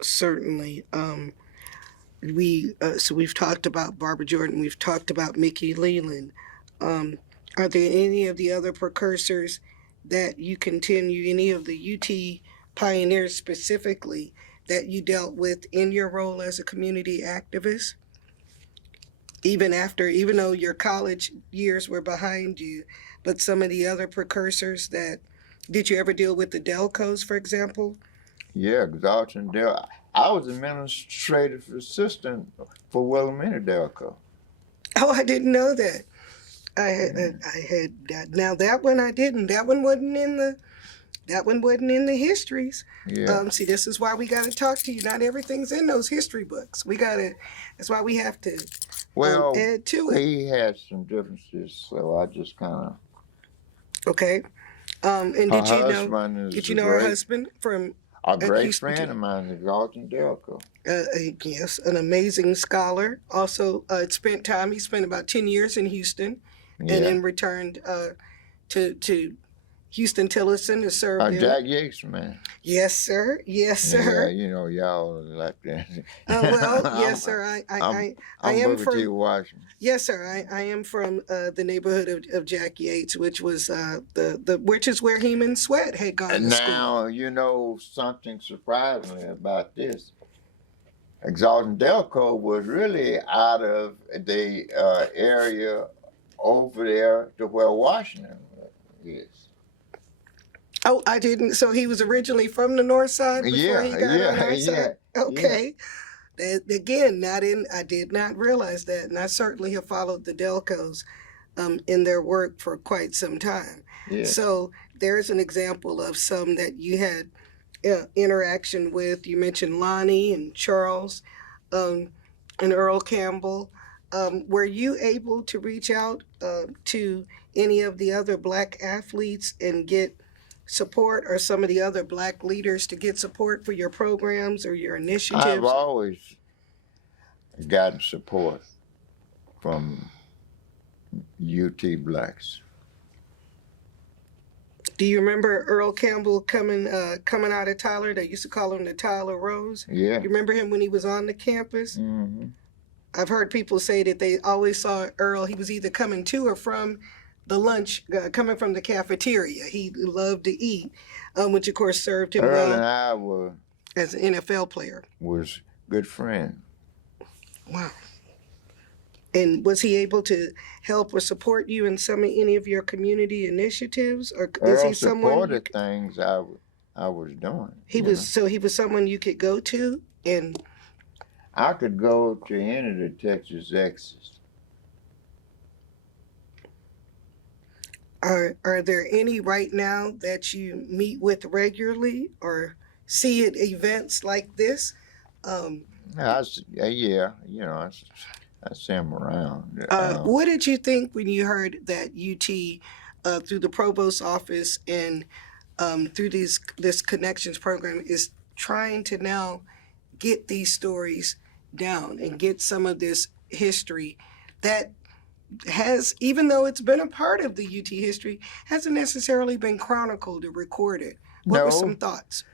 Certainly. So we've talked about Barbara Jordan. We've talked about Mickey Leland. Are there any of the other precursors that you continue, any of the UT pioneers specifically, that you dealt with in your role as a community activist? Even though your college years were behind you, but some of the other precursors did you ever deal with the Delcos, for example? Yeah, Exalted Del. I was administrative assistant for Wilhelmina Delco. Oh, I didn't know that. I had that. Now that one I didn't. That one wasn't in the histories. Yeah. See, this is why we got to talk to you. Not everything's in those history books. That's why we have to add to it. He had some differences, so I just kind of. Okay. And did you know her husband from a great Houston friend of mine, Exalted Delco. Yes, an amazing scholar. Also, he spent about 10 years in Houston, and then returned to Houston Tillotson to serve in. Jack Yates, man. Yes, sir. Yes, sir. Yeah, you know, y'all like that. Yes, sir. I am from from Washington. Yes, sir. I am from the neighborhood of Jack Yates, which was which is where Heman Sweat had gone to school. Now, you know something surprisingly about this. Exalted Delco was really out of the area over there to where Washington is. Oh, I didn't. So he was originally from the north side before he got on the north side? Okay. Yeah. Again, I did not realize that, and I certainly have followed the Delcos in their work for quite some time. Yeah. So there's an example of some that you had interaction with. You mentioned Lonnie and Charles and Earl Campbell. Were you able to reach out to any of the other Black athletes and get support, or some of the other Black leaders to get support for your programs or your initiatives? I've always gotten support from UT Blacks. Do you remember Earl Campbell coming out of Tyler? They used to call him the Tyler Rose. Yeah. You remember him when he was on the campus? Mm-hmm. I've heard people say that they always saw Earl. He was either coming to or from the lunch, coming from the cafeteria. He loved to eat, which of course served him Earl and well I were as an NFL player. was good friends. Wow. And was he able to help or support you in any of your community initiatives, or is Earl he someone supported things I was doing. he was someone you could go to? And I could go to any of the Texas exes. are there any right now that you meet with regularly or see at events like this? Yeah, I see them around. What did you think when you heard that UT, through the provost office and through this connections program, is trying to now get these stories down and get some of this history that has, even though it's been a part of the UT history, hasn't necessarily been chronicled or recorded? What were some thoughts?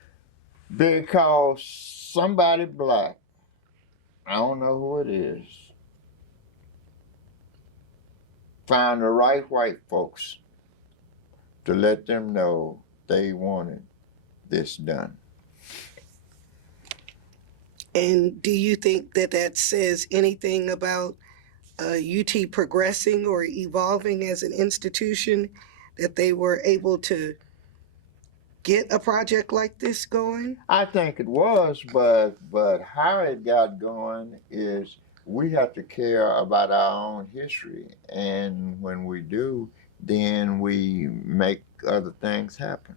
Because somebody black, I don't know who it is, found the right white folks to let them know they wanted this done. And do you think that says anything about UT progressing or evolving as an institution, that they were able to get a project like this going? I think it was, but how it got going is we have to care about our own history, and when we do, then we make other things happen.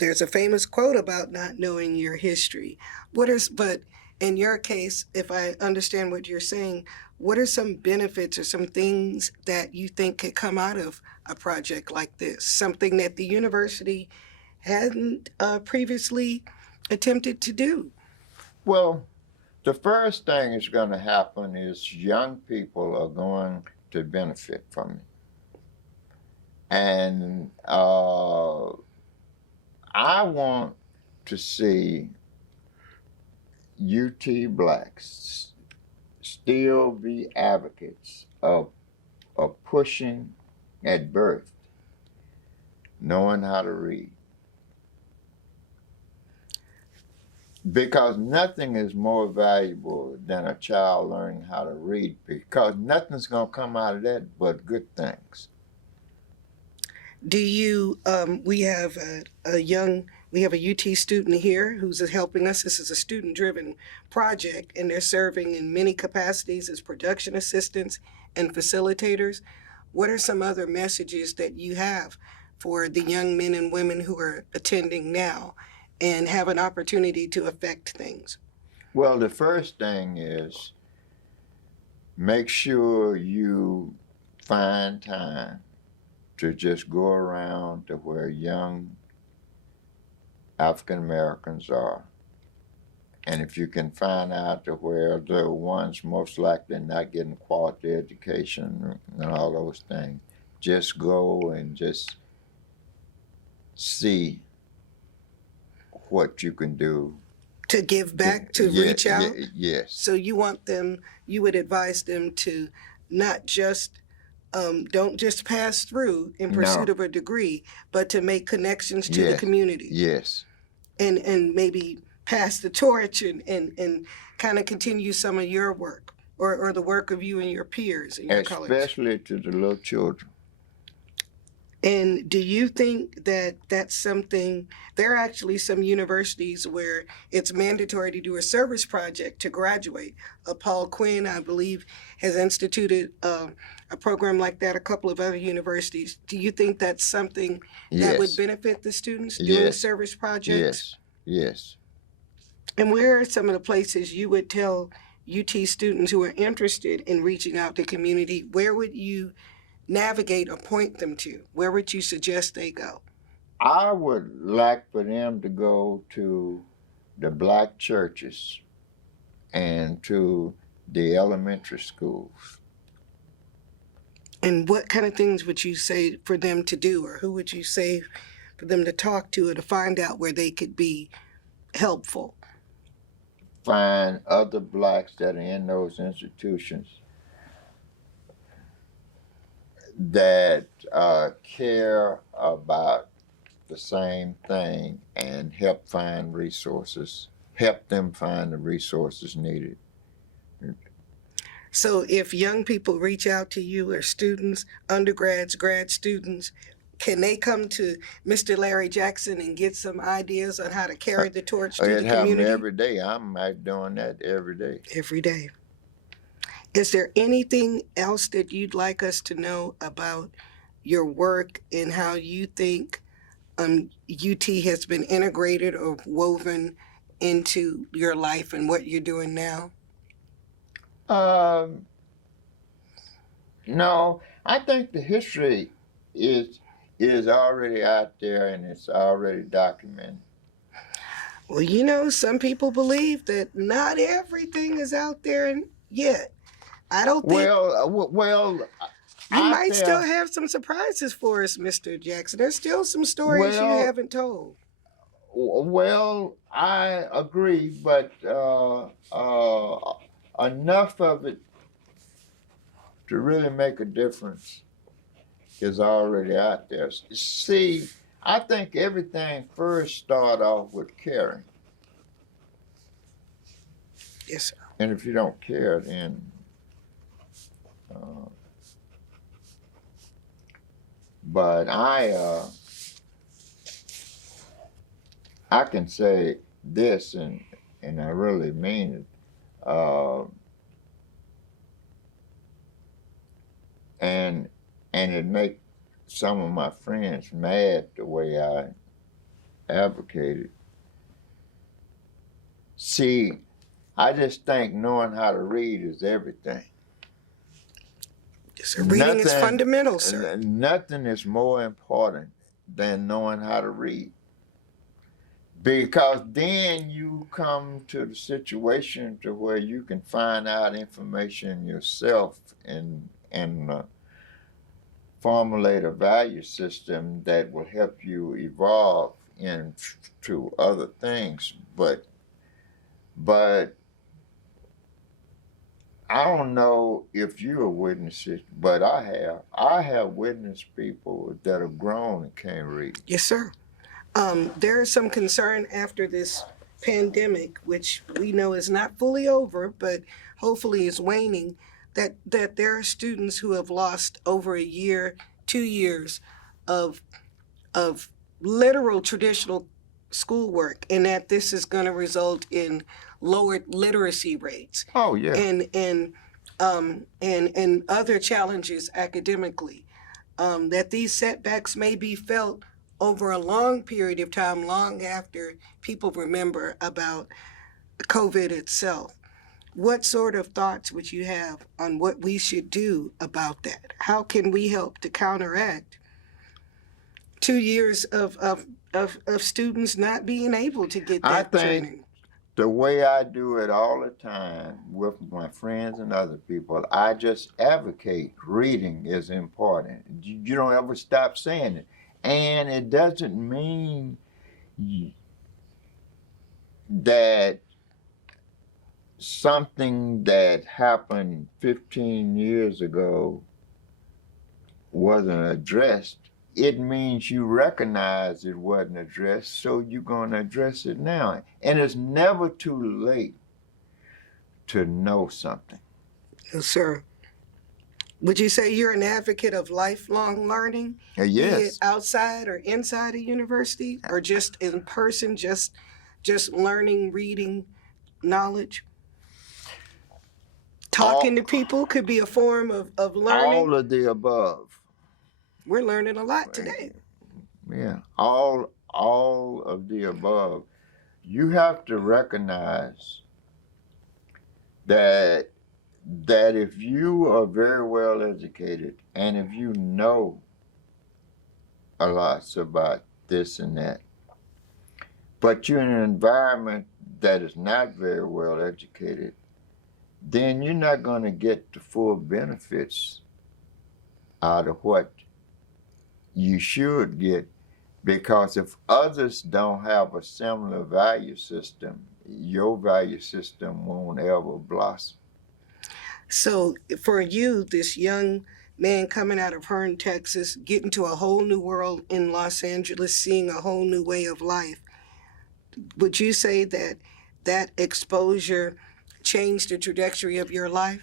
There's a famous quote about not knowing your history. But in your case, if I understand what you're saying, what are some benefits or some things that you think could come out of a project like this? Something that the university hadn't previously attempted to do? Well, the first thing that's going to happen is young people are going to benefit from it. And I want to see UT blacks still be advocates of pushing at birth, knowing how to read. Because nothing is more valuable than a child learning how to read, because nothing's going to come out of that but good things. Do you, we have a UT student here who's helping us. This is a student-driven project, and they're serving in many capacities as production assistants and facilitators. What are some other messages that you have for the young men and women who are attending now and have an opportunity to affect things? Well, the first thing is make sure you find time to just go around to where young African Americans are. And if you can find out to where the ones most likely not getting quality education and all those things, just go and just see what you can do. To give back, to reach out? Yes. So you would advise them to not just, don't just pass through in pursuit of a degree, but to make connections to the community. Yes. And maybe pass the torch and kind of continue some of your work or the work of you and your peers in your college. Especially to the little children. And do you think that that's something, there are actually some universities where it's mandatory to do a service project to graduate. Paul Quinn, I believe, has instituted a program like that, a couple of other universities. Do you think that's something that would benefit the students, doing service projects? Yes. And where are some of the places you would tell UT students who are interested in reaching out to community, where would you navigate or point them to? Where would you suggest they go? I would like for them to go to the black churches and to the elementary schools. And what kind of things would you say for them to do, or who would you say for them to talk to, or to find out where they could be helpful? Find other blacks that are in those institutions that care about the same thing and help find resources, help them find the resources needed. So if young people reach out to you, or students, undergrads, grad students, can they come to Mr. Larry Jackson and get some ideas on how to carry the torch to It the happens community? every day. I'm out doing that every day. Every day. Is there anything else that you'd like us to know about your work and how you think UT has been integrated or woven into your life and what you're doing now? No, I think the history is already out there and it's already documented. Well, you know, some people believe that not everything is out there yet. I don't think. Well, You out might still there. have some surprises for us, Mr. Jackson. There's still some stories you Well, haven't told. well, I agree, but enough of it to really make a difference is already out there. See, I think everything first start off with caring. Yes, sir. And if you don't care, then but I can say this, and I really mean it. And it make some of my friends mad the way I advocated. See, I just think knowing how to read is everything. Yes, sir. Reading is fundamental, sir. Nothing is more important than knowing how to read. Because then you come to the situation to where you can find out information yourself and formulate a value system that will help you evolve into other things. But I don't know if you're witnesses, but I have witnessed people that have grown and can't read. Yes, sir. There is some concern after this pandemic, which we know is not fully over, but hopefully is waning, that there are students who have lost over a year, 2 years of literal traditional schoolwork, and that this is going to result in lowered literacy rates. Oh yeah. And other challenges academically. That these setbacks may be felt over a long period of time, long after people remember about COVID itself. What sort of thoughts would you have on what we should do about that? How can we help to counteract 2 years of students not being able to get that training? The way I do it all the time with my friends and other people, I just advocate reading is important. You don't ever stop saying it. And it doesn't mean that something that happened 15 years ago wasn't addressed. It means you recognize it wasn't addressed, so you're going to address it now. And it's never too late to know something. Yes, sir. Would you say you're an advocate of lifelong learning? Yes. Be it outside or inside a university, or just in person, just learning, reading, knowledge? Talking to people could be a form of learning. All of the above. We're learning a lot today. Yeah, all of the above. You have to recognize that if you are very well educated and if you know a lot about this and that, but you're in an environment that is not very well educated, then you're not going to get the full benefits out of what you should get, because if others don't have a similar value system, your value system won't ever blossom. So for you, this young man coming out of Hearn, Texas, getting to a whole new world in Los Angeles, seeing a whole new way of life, would you say that that exposure changed the trajectory of your life?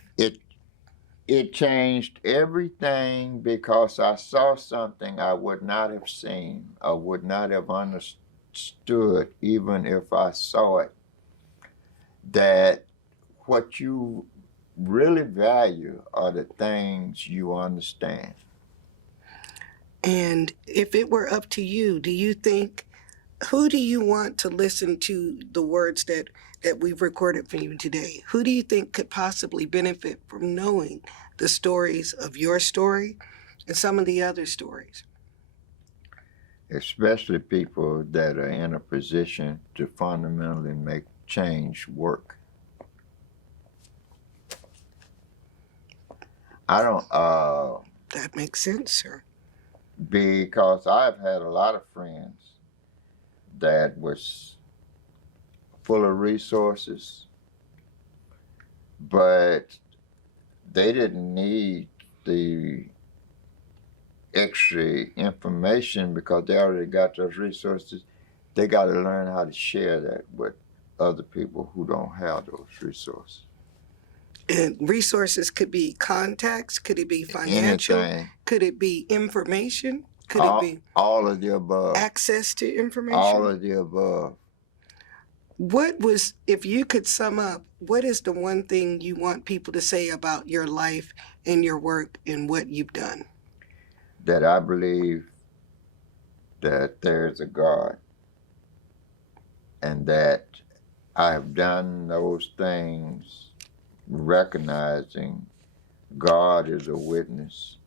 It changed everything, because I saw something I would not have seen, I would not have understood even if I saw it, that what you really value are the things you understand. And if it were up to you, do you think, who do you want to listen to the words that we've recorded for you today? Who do you think could possibly benefit from knowing the stories of your story and some of the other stories? Especially people that are in a position to fundamentally make change work. I don't, That makes sense, sir. because I've had a lot of friends that was full of resources, but they didn't need the extra information because they already got those resources. They got to learn how to share that with other people who don't have those resources. And resources could be contacts, could it be financial, Anything. could it be information, could it be All of the above. access to information? All of the above. What was, if you could sum up, what is the one thing you want people to say about your life and your work and what you've done? That I believe that there's a God, and that I have done those things recognizing God is a witness,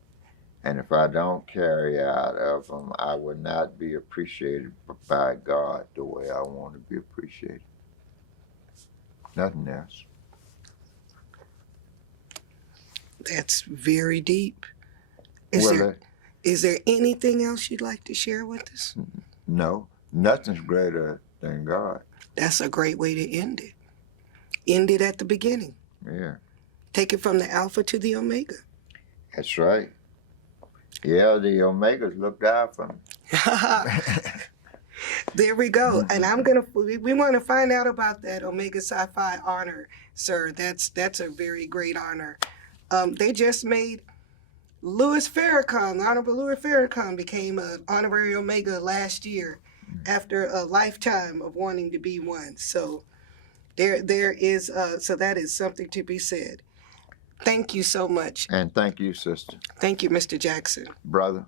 and if I don't carry out of them, I would not be appreciated by God the way I want to be appreciated. Nothing else. That's very deep. Is there anything else you'd like to share with us? No, nothing's greater than God. That's a great way to end it. End it at the beginning. Yeah, Take it from the Alpha to the Omega. that's right. Yeah, the Omegas looked out for me. There we go. And we want to find out about that Omega Sci-Fi honor, sir. That's a very great honor. They just made Louis Farrakhan, Honorable Louis Farrakhan, became an honorary Omega last year after a lifetime of wanting to be one. So there is, so that is something to be said. Thank you so much. And thank you, sister. Thank you, Mr. Jackson. Brother.